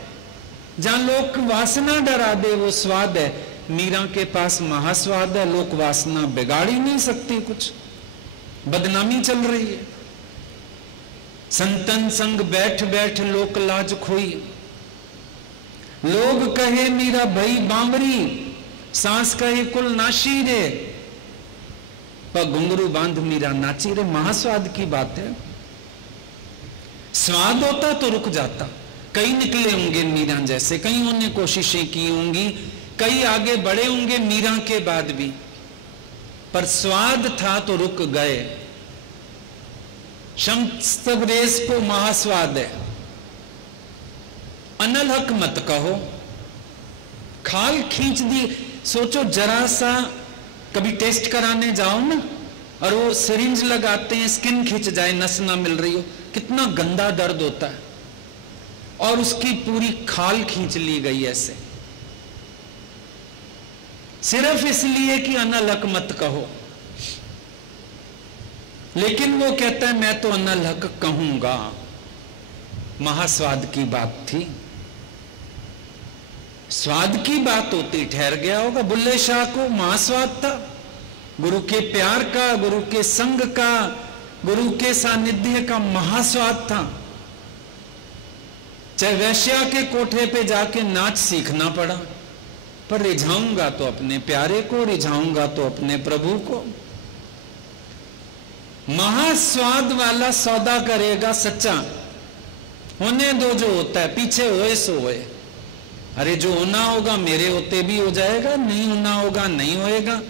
जहां लोक वासना डरा दे वो स्वाद है। मीरा के पास महास्वाद है, लोक वासना बिगाड़ ही नहीं सकती कुछ, बदनामी चल रही है। संतन संग बैठ बैठ लोक लाज खोई, लोग कहे मीरा भई बांवरी, सांस कहे कुल नाशी रे, पर घुंघरू बांध मीरा नाची रे। महास्वाद की बात है। स्वाद होता तो रुक जाता। कई निकले होंगे मीरा जैसे, कईयों ने कोशिशें की होंगी, कई आगे बढ़े होंगे मीरा के बाद भी, पर स्वाद था तो रुक गए। शम्स-तबरेज को महास्वाद है। अनलहक मत कहो, खाल खींच दी। सोचो जरा सा, कभी टेस्ट कराने जाओ ना, और वो सिरिंज लगाते हैं, स्किन खिंच जाए, नस ना मिल रही हो, कितना गंदा दर्द होता है। और उसकी पूरी खाल खींच ली गई ऐसे, सिर्फ इसलिए कि अनलहक मत कहो। लेकिन वो कहता है मैं तो अनलहक कहूंगा। महास्वाद की बात थी। स्वाद की बात होती ठहर गया होगा। बुल्ले शाह को महास्वाद था, गुरु के प्यार का, गुरु के संग का, गुरु के सानिध्य का महास्वाद था। चाहे वैश्या के कोठे पे जाके नाच सीखना पड़ा, पर रिझाऊंगा तो अपने प्यारे को, रिझाऊंगा तो अपने प्रभु को। महास्वाद वाला सौदा करेगा सच्चा। होने दो जो होता है, पीछे होए सो होए। अरे जो होना होगा मेरे होते भी हो जाएगा, नहीं होना होगा नहीं होएगा।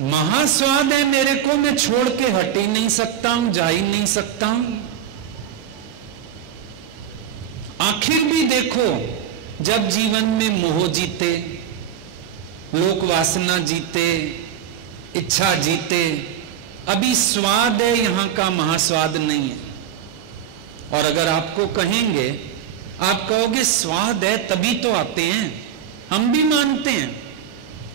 महास्वाद है मेरे को, मैं छोड़ के हट ही नहीं सकता हूं, जा ही नहीं सकता हूं। आखिर भी देखो, जब जीवन में मोह जीते, लोक वासना जीते, इच्छा जीते, अभी स्वाद है यहां का, महास्वाद नहीं है। और अगर आपको कहेंगे, आप कहोगे स्वाद है तभी तो आते हैं, हम भी मानते हैं,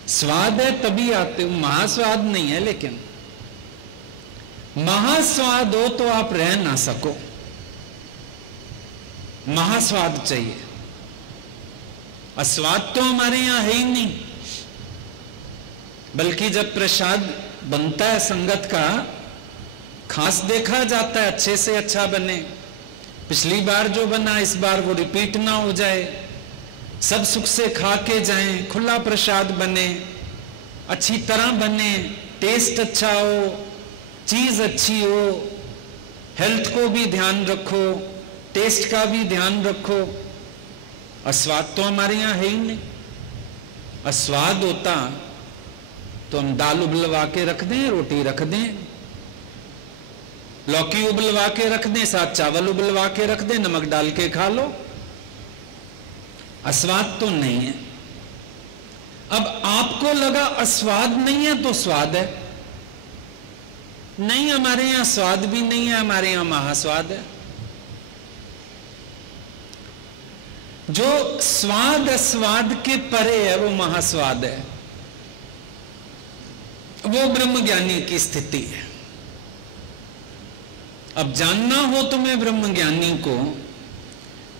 स्वाद है तभी आते हो, महास्वाद नहीं है। लेकिन महास्वाद हो तो आप रह ना सको, महास्वाद चाहिए। अस्वाद तो हमारे यहां है ही नहीं, बल्कि जब प्रसाद बनता है संगत का, खास देखा जाता है अच्छे से अच्छा बने, पिछली बार जो बना इस बार वो रिपीट ना हो जाए, सब सुख से खा के जाएं, खुला प्रसाद बने, अच्छी तरह बने, टेस्ट अच्छा हो, चीज अच्छी हो, हेल्थ को भी ध्यान रखो, टेस्ट का भी ध्यान रखो। अस्वाद तो हमारे यहां है ही नहीं। अस्वाद होता तो हम दाल उबलवा के रख दें, रोटी रख दें, लौकी उबलवा के रख दें, साथ चावल उबलवा के रख दें, नमक डाल के खा लो। अस्वाद तो नहीं है। अब आपको लगा अस्वाद नहीं है तो स्वाद है, नहीं, हमारे यहां स्वाद भी नहीं है, हमारे यहां महास्वाद है। जो स्वाद अस्वाद के परे है वो महास्वाद है, वो ब्रह्मज्ञानी की स्थिति है। अब जानना हो तुम्हें ब्रह्मज्ञानी को,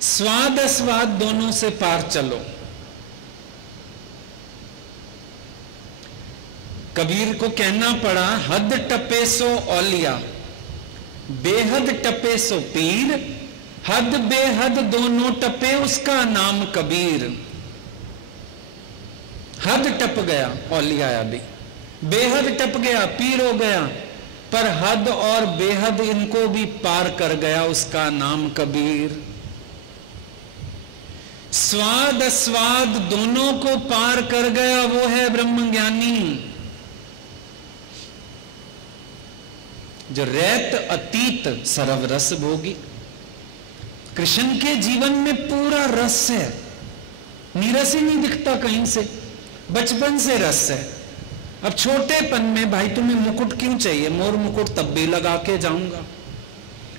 स्वाद अस्वाद दोनों से पार चलो। कबीर को कहना पड़ा, हद टपे सो औलिया, बेहद टपे सो पीर, हद बेहद दोनों टपे उसका नाम कबीर। हद टप गया औलिया भी, बेहद टप गया, पीर हो गया, पर हद और बेहद इनको भी पार कर गया, उसका नाम कबीर। स्वाद अस्वाद दोनों को पार कर गया, वो है ब्रह्मज्ञानी। जो रैत अतीत सरव रस भोगी, कृष्ण के जीवन में पूरा रस है, नीरस ही नहीं दिखता कहीं से, बचपन से रस है। अब छोटेपन में भाई तुम्हें मुकुट क्यों चाहिए, मोर मुकुट तब भी लगा के जाऊंगा,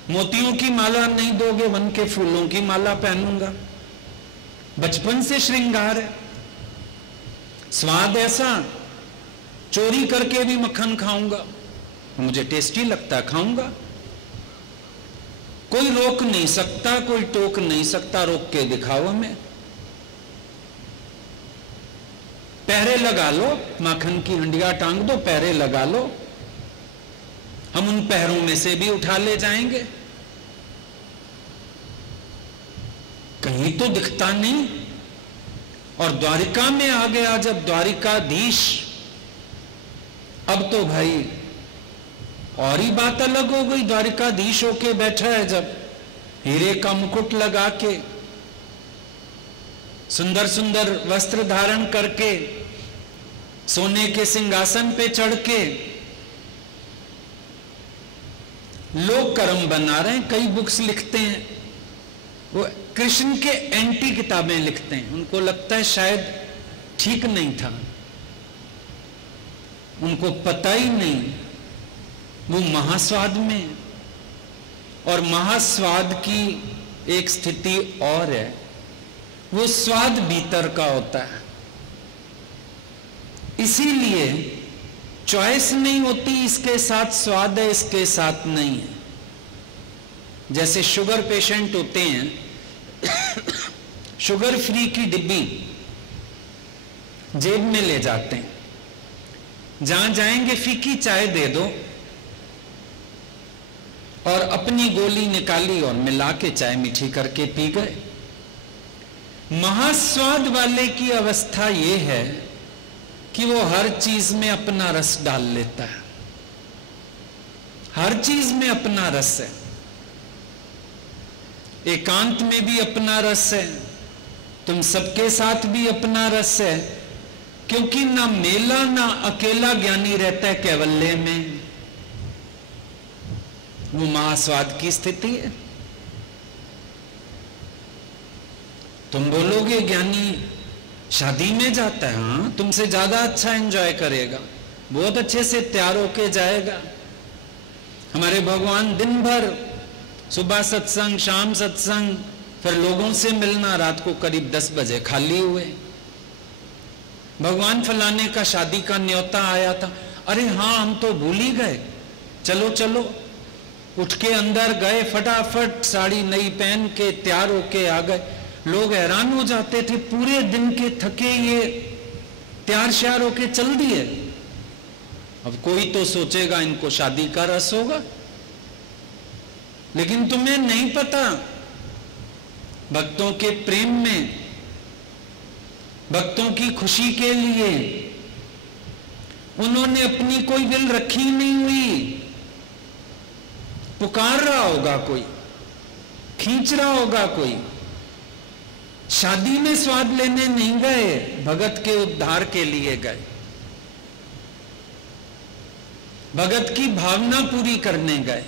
मोतियों की माला नहीं दोगे, वन के फूलों की माला पहनूंगा। बचपन से श्रृंगार है। स्वाद ऐसा, चोरी करके भी मक्खन खाऊंगा, मुझे टेस्टी लगता, खाऊंगा। कोई रोक नहीं सकता, कोई टोक नहीं सकता, रोक के दिखाओ हमें। पहरे लगा लो, माखन की हंडिया टांग दो, पहरे लगा लो, हम उन पहरों में से भी उठा ले जाएंगे। कहीं तो दिखता नहीं। और द्वारिका में आ गया जब द्वारिकाधीश, अब तो भाई और ही बात अलग हो गई। द्वारिकाधीश होके बैठा है जब, हीरे का मुकुट लगा के, सुंदर सुंदर वस्त्र धारण करके, सोने के सिंहासन पे चढ़ के, लोग कर्म बना रहे हैं। कई बुक्स लिखते हैं, वो कृष्ण के एंटी किताबें लिखते हैं, उनको लगता है शायद ठीक नहीं था, उनको पता ही नहीं वो महास्वाद में। और महास्वाद की एक स्थिति और है, वो स्वाद भीतर का होता है, इसीलिए चॉइस नहीं होती, इसके साथ स्वाद है, इसके साथ नहीं है। जैसे शुगर पेशेंट होते हैं, शुगर फ्री की डिब्बी जेब में ले जाते हैं, जहां जाएंगे फीकी चाय दे दो, और अपनी गोली निकाली और मिला के चाय मीठी करके पी गए। महास्वाद वाले की अवस्था यह है कि वो हर चीज में अपना रस डाल लेता है, हर चीज में अपना रस है। एकांत में भी अपना रस है, तुम सबके साथ भी अपना रस है, क्योंकि ना मेला ना अकेला ज्ञानी रहता है कैवल्य में। वो महास्वाद की स्थिति है। तुम बोलोगे ज्ञानी शादी में जाता है, हाँ तुमसे ज्यादा अच्छा एंजॉय करेगा, बहुत अच्छे से तैयार होके जाएगा। हमारे भगवान दिन भर सुबह सत्संग, शाम सत्संग, फिर लोगों से मिलना, रात को करीब 10 बजे खाली हुए। भगवान फलाने का शादी का न्योता आया था, अरे हाँ हम तो भूल ही गए, चलो चलो। उठ के अंदर गए, फटाफट साड़ी नई पहन के तैयार होके आ गए। लोग हैरान हो जाते थे, पूरे दिन के थके ये तैयार श्यार होके चल दिए। अब कोई तो सोचेगा इनको शादी का रस होगा, लेकिन तुम्हें नहीं पता, भक्तों के प्रेम में, भक्तों की खुशी के लिए उन्होंने अपनी कोई विल रखी नहीं हुई। पुकार रहा होगा कोई, खींच रहा होगा कोई, शादी में स्वाद लेने नहीं गए, भगत के उद्धार के लिए गए, भगत की भावना पूरी करने गए।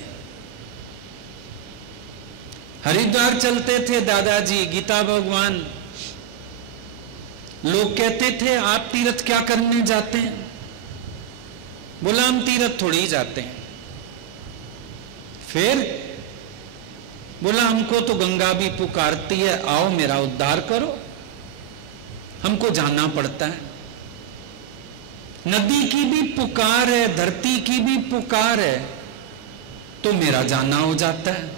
हरिद्वार चलते थे दादाजी, गीता भगवान, लोग कहते थे आप तीर्थ क्या करने जाते हैं? बोला हम तीर्थ थोड़ी जाते हैं। फिर बोला हमको तो गंगा भी पुकारती है, आओ मेरा उद्धार करो, हमको जाना पड़ता है। नदी की भी पुकार है, धरती की भी पुकार है, तो मेरा जाना हो जाता है।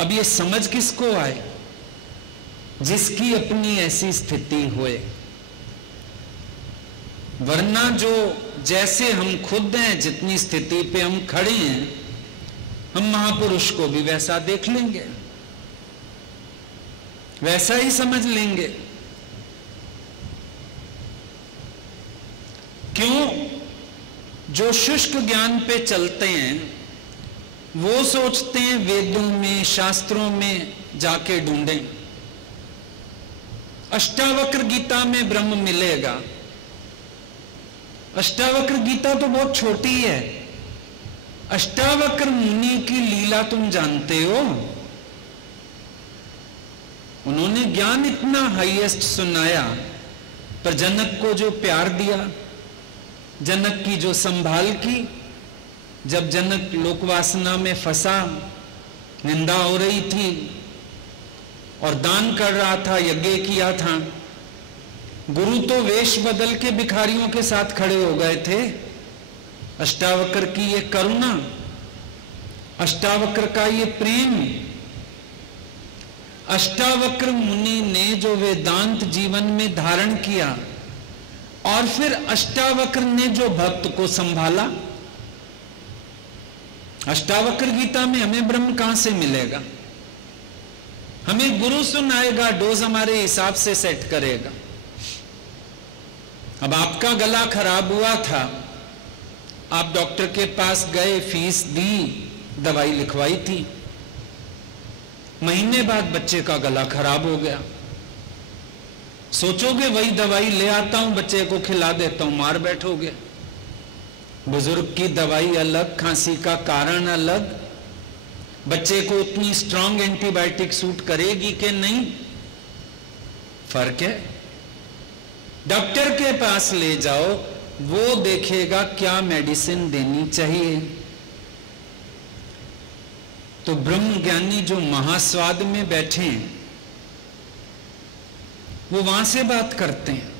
अब ये समझ किसको आए? जिसकी अपनी ऐसी स्थिति होए। वरना जो जैसे हम खुद हैं, जितनी स्थिति पे हम खड़े हैं, हम महापुरुष को भी वैसा देख लेंगे, वैसा ही समझ लेंगे। क्यों? जो शुष्क ज्ञान पे चलते हैं वो सोचते हैं वेदों में, शास्त्रों में जाके ढूंढें, अष्टावक्र गीता में ब्रह्म मिलेगा। अष्टावक्र गीता तो बहुत छोटी है। अष्टावक्र मुनि की लीला तुम जानते हो? उन्होंने ज्ञान इतना हाईएस्ट सुनाया, पर जनक को जो प्यार दिया, जनक की जो संभाल की, जब जनक लोकवासना में फंसा, निंदा हो रही थी और दान कर रहा था, यज्ञ किया था, गुरु तो वेश बदल के भिखारियों के साथ खड़े हो गए थे। अष्टावक्र की ये करुणा, अष्टावक्र का ये प्रेम, अष्टावक्र मुनि ने जो वेदांत जीवन में धारण किया, और फिर अष्टावक्र ने जो भक्त को संभाला। अष्टावक्र गीता में हमें ब्रह्म कहां से मिलेगा? हमें गुरु सुनाएगा, डोज हमारे हिसाब से सेट करेगा। अब आपका गला खराब हुआ था, आप डॉक्टर के पास गए, फीस दी, दवाई लिखवाई थी, महीने बाद बच्चे का गला खराब हो गया। सोचोगे वही दवाई ले आता हूं, बच्चे को खिला देता हूं, मार बैठोगे। बुजुर्ग की दवाई अलग, खांसी का कारण अलग, बच्चे को उतनी स्ट्रांग एंटीबायोटिक सूट करेगी कि नहीं, फर्क है। डॉक्टर के पास ले जाओ, वो देखेगा क्या मेडिसिन देनी चाहिए। तो ब्रह्म ज्ञानी जो महास्वाद में बैठे हैं, वो वहां से बात करते हैं।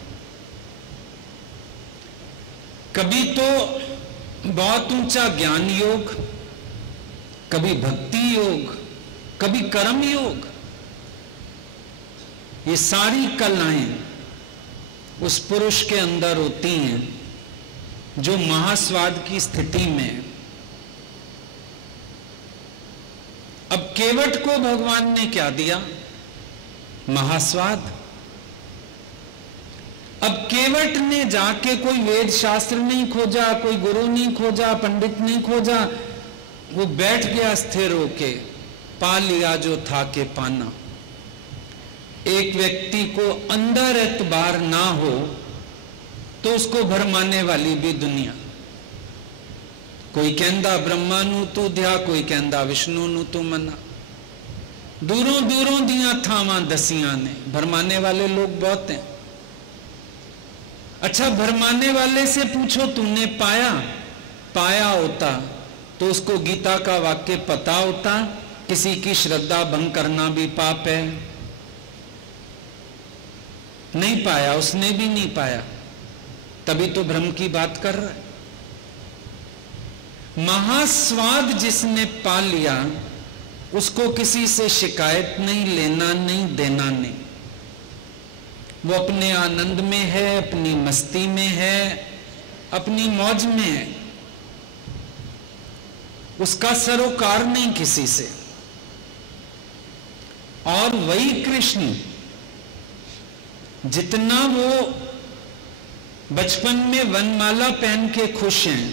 कभी तो बहुत ऊंचा ज्ञान योग, कभी भक्ति योग, कभी कर्म योग, ये सारी कलाएं उस पुरुष के अंदर होती हैं जो महास्वाद की स्थिति में। अब केवट को भगवान ने क्या दिया? महास्वाद। अब केवट ने जाके कोई वेद शास्त्र नहीं खोजा, कोई गुरु नहीं खोजा, पंडित नहीं खोजा, वो बैठ गया स्थिर होके, पा लिया जो था के पाना। एक व्यक्ति को अंदर एतबार ना हो तो उसको भरमाने वाली भी दुनिया। कोई कहंदा ब्रह्मा नू तू ध्या, कोई कहंदा विष्णु नू तू मना। दूरों दूरों दियां थावां दसियां ने, भरमाने वाले लोग बहुत हैं। अच्छा, भरमाने वाले से पूछो तूने पाया? पाया होता तो उसको गीता का वाक्य पता होता, किसी की श्रद्धा भंग करना भी पाप है। नहीं पाया, उसने भी नहीं पाया, तभी तो भ्रम की बात कर रहा है। महास्वाद जिसने पा लिया उसको किसी से शिकायत नहीं, लेना नहीं, देना नहीं। वो अपने आनंद में है, अपनी मस्ती में है, अपनी मौज में है, उसका सरोकार नहीं किसी से। और वही कृष्ण जितना वो बचपन में वनमाला पहन के खुश हैं,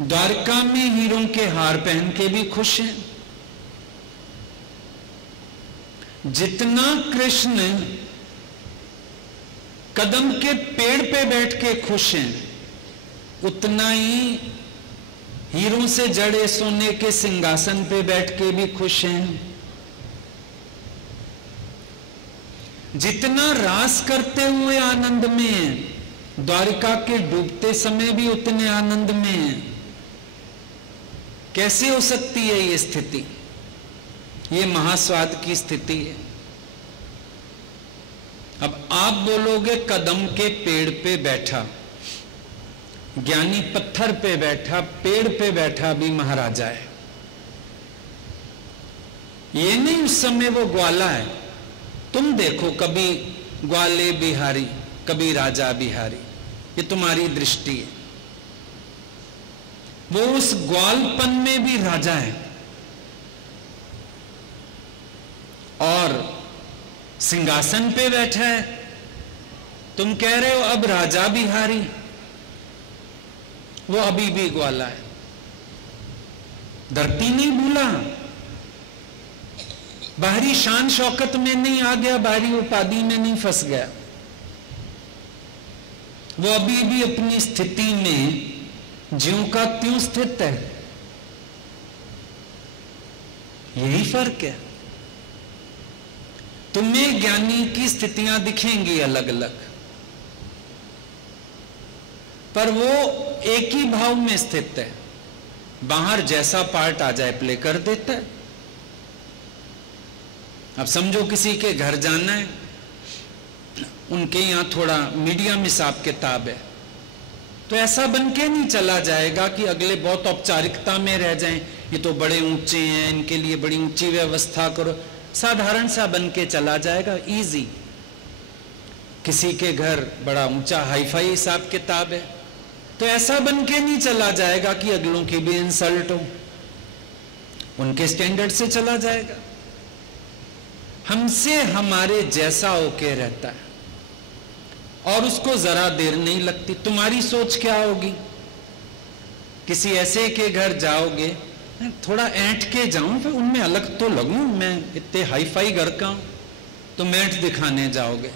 द्वारका में हीरों के हार पहन के भी खुश हैं। जितना कृष्ण कदम के पेड़ पे बैठ के खुश हैं, उतना ही हीरों से जड़े सोने के सिंहासन पे बैठ के भी खुश हैं। जितना रास करते हुए आनंद में हैं, द्वारिका के डूबते समय भी उतने आनंद में हैं। कैसे हो सकती है ये स्थिति? ये महास्वाद की स्थिति है। अब आप बोलोगे कदम के पेड़ पे बैठा, ज्ञानी पत्थर पे बैठा, पेड़ पे बैठा भी महाराजा है। ये नहीं उस समय वो ग्वाला है। तुम देखो, कभी ग्वाले बिहारी, कभी राजा बिहारी, ये तुम्हारी दृष्टि है। वो उस ग्वालपन में भी राजा है और सिंहासन पे बैठा है। तुम कह रहे हो अब राजा बिहारी, वो अभी भी ग्वाला है। धरती नहीं भूला, बाहरी शान शौकत में नहीं आ गया, बाहरी उपाधि में नहीं फंस गया। वो अभी भी अपनी स्थिति में ज्यों का त्यों स्थित है। यही फर्क है। तुम्हें ज्ञानी की स्थितियां दिखेंगी अलग अलग, पर वो एक ही भाव में स्थित है। बाहर जैसा पार्ट आ जाए प्ले कर देता है। अब समझो किसी के घर जाना है, उनके यहां थोड़ा मीडियम हिसाब किताब है, तो ऐसा बन के नहीं चला जाएगा कि अगले बहुत औपचारिकता में रह जाएं, ये तो बड़े ऊंचे हैं, इनके लिए बड़ी ऊंची व्यवस्था करो। साधारण सा बन के चला जाएगा, इजी। किसी के घर बड़ा ऊंचा हाईफाई हिसाब किताब है, तो ऐसा बन के नहीं चला जाएगा कि अगलों की भी इंसल्ट हो, उनके स्टैंडर्ड से चला जाएगा। हमसे हमारे जैसा होके रहता है और उसको जरा देर नहीं लगती। तुम्हारी सोच क्या होगी? किसी ऐसे के घर जाओगे, थोड़ा ऐंठ के जाऊं, फिर उनमें अलग तो लगूं, मैं इतने हाईफाई घर का हूं, तो ऐंठ दिखाने जाओगे।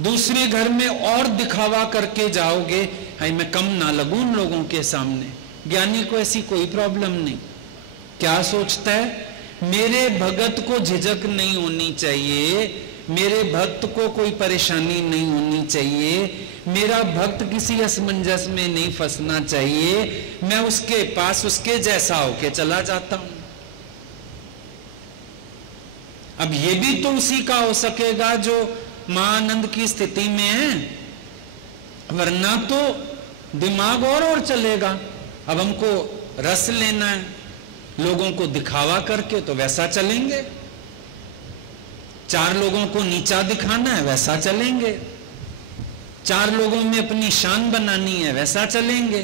दूसरे घर में और दिखावा करके जाओगे, हाई मैं कम ना लगूं उन लोगों के सामने। ज्ञानी को ऐसी कोई प्रॉब्लम नहीं। क्या सोचता है? मेरे भगत को झिझक नहीं होनी चाहिए, मेरे भक्त को कोई परेशानी नहीं होनी चाहिए, मेरा भक्त किसी असमंजस में नहीं फंसना चाहिए, मैं उसके पास उसके जैसा होके चला जाता हूं। अब ये भी तो उसी का हो सकेगा जो महाआनंद की स्थिति में है, वरना तो दिमाग और चलेगा। अब हमको रस लेना है, लोगों को दिखावा करके, तो वैसा चलेंगे। चार लोगों को नीचा दिखाना है, वैसा चलेंगे। चार लोगों में अपनी शान बनानी है, वैसा चलेंगे।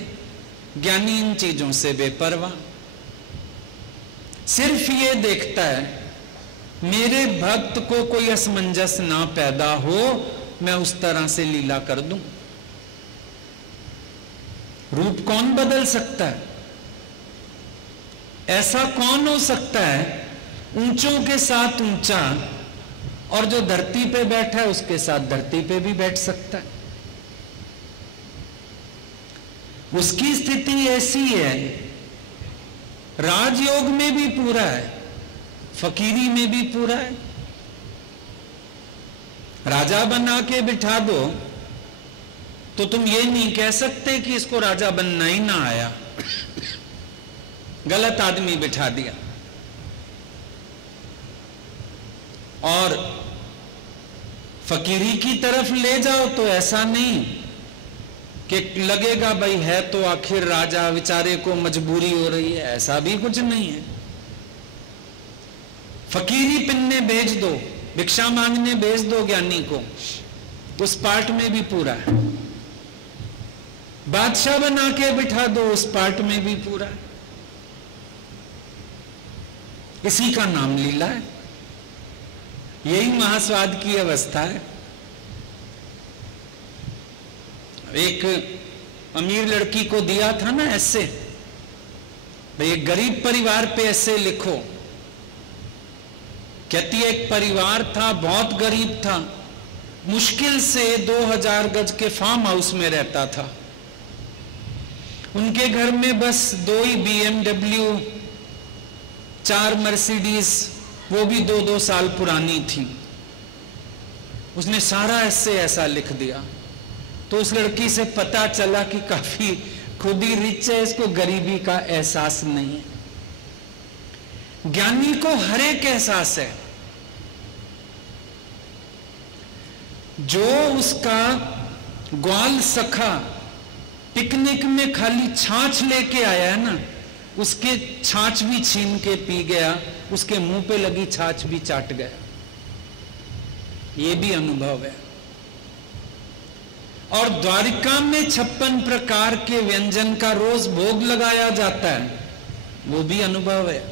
ज्ञानी इन चीजों से बेपरवाह, सिर्फ ये देखता है मेरे भक्त को कोई असमंजस ना पैदा हो, मैं उस तरह से लीला कर दूं। रूप कौन बदल सकता है? ऐसा कौन हो सकता है ऊंचों के साथ ऊंचा, और जो धरती पे बैठा है उसके साथ धरती पे भी बैठ सकता है? उसकी स्थिति ऐसी है, राजयोग में भी पूरा है, फकीरी में भी पूरा है। राजा बना के बिठा दो तो तुम ये नहीं कह सकते कि इसको राजा बनना ही ना आया, गलत आदमी बिठा दिया। और फकीरी की तरफ ले जाओ तो ऐसा नहीं कि लगेगा भाई है तो आखिर राजा, बेचारे को मजबूरी हो रही है, ऐसा भी कुछ नहीं है। फकीरी पिनने भेज दो, भिक्षा मांगने भेज दो ज्ञानी को, उस पार्ट में भी पूरा है। बादशाह बना के बिठा दो, उस पार्ट में भी पूरा है। इसी का नाम लीला है, यही महास्वाद की अवस्था है। एक अमीर लड़की को दिया था ना ऐसे, भाई एक गरीब परिवार पे ऐसे लिखो। कहती है एक परिवार था, बहुत गरीब था, मुश्किल से 2000 गज के फार्म हाउस में रहता था। उनके घर में बस 2 ही BMW, 4 मर्सिडीज, वो भी 2-2 साल पुरानी थी। उसने सारा ऐसे ऐसा लिख दिया। तो उस लड़की से पता चला कि काफी खुद ही रिच है, इसको गरीबी का एहसास नहीं है। ज्ञानी को हर एक एहसास है। जो उसका ग्वाल सखा पिकनिक में खाली छाछ लेके आया है ना, उसके छाछ भी छीन के पी गया, उसके मुंह पे लगी छाछ भी चाट गया। ये भी अनुभव है। और द्वारिका में 56 प्रकार के व्यंजन का रोज भोग लगाया जाता है, वो भी अनुभव है।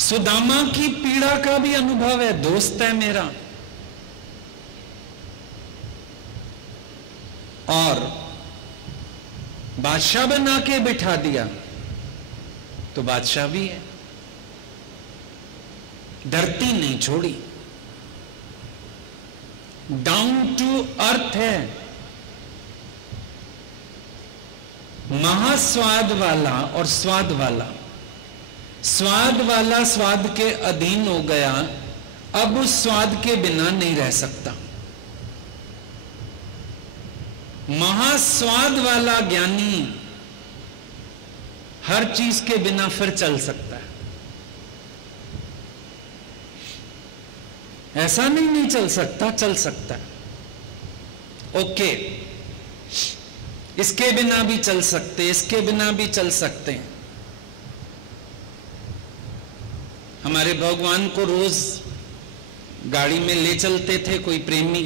सुदामा की पीड़ा का भी अनुभव है, दोस्त है मेरा। और बादशाह बना के बिठा दिया तो बादशाह भी है, धरती नहीं छोड़ी, डाउन टू अर्थ है। महास्वाद वाला और स्वाद वाला, स्वाद वाला स्वाद के अधीन हो गया, अब उस स्वाद के बिना नहीं रह सकता। महास्वाद वाला ज्ञानी हर चीज के बिना फिर चल सकता है। ऐसा नहीं चल सकता, चल सकता है। ओके, इसके बिना भी चल सकते, इसके बिना भी चल सकते हैं। हमारे भगवान को रोज गाड़ी में ले चलते थे कोई प्रेमी।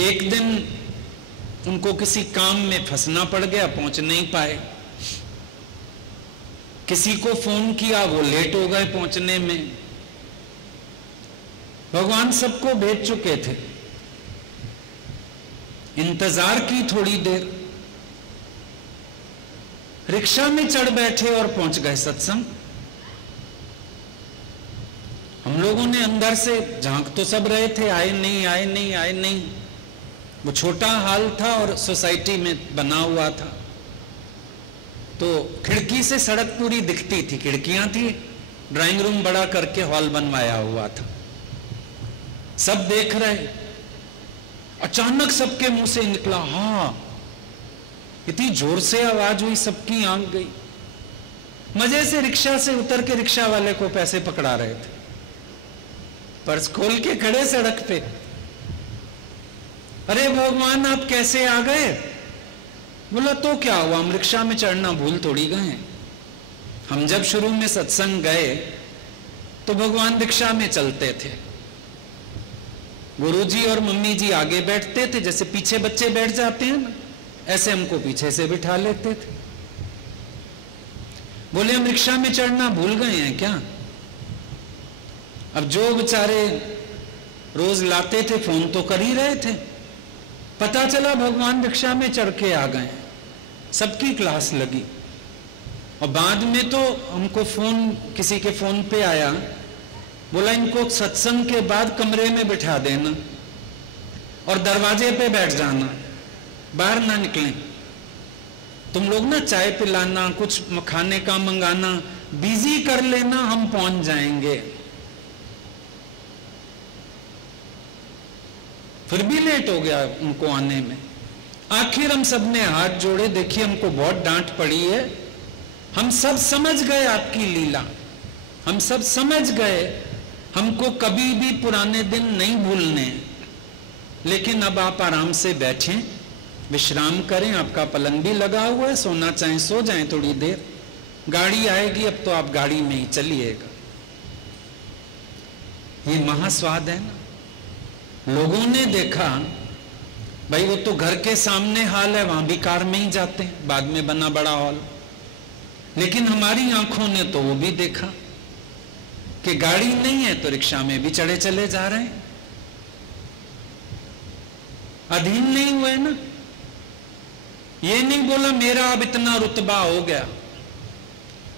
एक दिन उनको किसी काम में फंसना पड़ गया, पहुंच नहीं पाए। किसी को फोन किया, वो लेट हो गए पहुंचने में। भगवान सबको भेज चुके थे। इंतजार की थोड़ी देर, रिक्शा में चढ़ बैठे और पहुंच गए सत्संग। हम लोगों ने अंदर से झांक तो सब रहे थे, आए नहीं आए नहीं आए नहीं। वो छोटा हॉल था और सोसाइटी में बना हुआ था, तो खिड़की से सड़क पूरी दिखती थी, खिड़कियां थी, ड्राइंग रूम बड़ा करके हॉल बनवाया हुआ था। सब देख रहे। अचानक सबके मुंह से निकला हाँ। इतनी जोर से आवाज हुई, सबकी आंख गई। मजे से रिक्शा से उतर के रिक्शा वाले को पैसे पकड़ा रहे थे, पर्स खोल के खड़े सड़क पे। अरे भगवान आप कैसे आ गए? बोला तो क्या हुआ, हम रिक्शा में चढ़ना भूल थोड़ी गए। हम जब शुरू में सत्संग गए तो भगवान रिक्शा में चलते थे, गुरुजी और मम्मी जी आगे बैठते थे, जैसे पीछे बच्चे बैठ जाते हैं ना, ऐसे हमको पीछे से बिठा लेते थे। बोले हम रिक्शा में चढ़ना भूल गए हैं क्या? अब जो बेचारे रोज लाते थे फोन तो कर ही रहे थे। पता चला भगवान रिक्शा में चढ़ के आ गए, सबकी क्लास लगी। और बाद में तो हमको फोन, किसी के फोन पे आया, बोला इनको सत्संग के बाद कमरे में बिठा देना और दरवाजे पे बैठ जाना, बाहर ना निकलें। तुम लोग ना चाय पिलाना, कुछ खाने का मंगाना, बिजी कर लेना, हम पहुंच जाएंगे। फिर भी लेट हो गया उनको आने में। आखिर हम सब ने हाथ जोड़े, देखिए हमको बहुत डांट पड़ी है, हम सब समझ गए आपकी लीला, हम सब समझ गए, हमको कभी भी पुराने दिन नहीं भूलने। लेकिन अब आप आराम से बैठें, विश्राम करें, आपका पलंग भी लगा हुआ है, सोना चाहे सो जाएं थोड़ी देर, गाड़ी आएगी अब तो आप गाड़ी में ही चलिएगा। ये महास्वाद है ना। लोगों ने देखा भाई वो तो घर के सामने हॉल है, वहां भी कार में ही जाते हैं, बाद में बना बड़ा हॉल। लेकिन हमारी आंखों ने तो वो भी देखा कि गाड़ी नहीं है तो रिक्शा में भी चढ़े चले जा रहे हैं। अधीन नहीं हुए ना। ये नहीं बोला मेरा अब इतना रुतबा हो गया,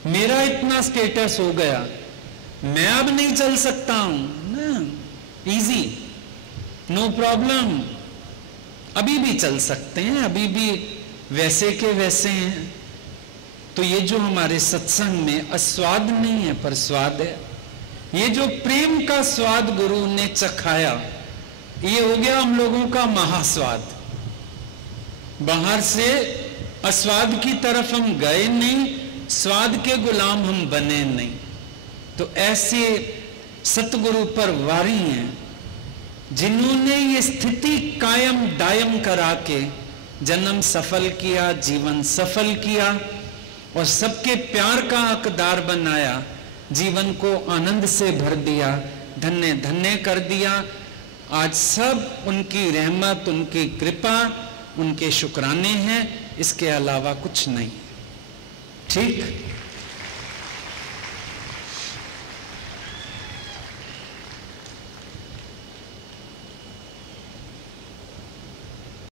मेरा इतना स्टेटस हो गया, मैं अब नहीं चल सकता हूं ना। इजी, नो प्रॉब्लम, अभी भी चल सकते हैं, अभी भी वैसे के वैसे हैं। तो ये जो हमारे सत्संग में अस्वाद नहीं है पर स्वाद है, ये जो प्रेम का स्वाद गुरु ने चखाया, ये हो गया हम लोगों का महास्वाद। बाहर से अस्वाद की तरफ हम गए नहीं, स्वाद के गुलाम हम बने नहीं। तो ऐसे सतगुरु पर वारी हैं जिन्होंने ये स्थिति कायम दायम करा के जन्म सफल किया, जीवन सफल किया और सबके प्यार का हकदार बनाया, जीवन को आनंद से भर दिया, धन्य धन्य कर दिया। आज सब उनकी रहमत, उनकी कृपा, उनके शुक्राने हैं, इसके अलावा कुछ नहीं। ठीक।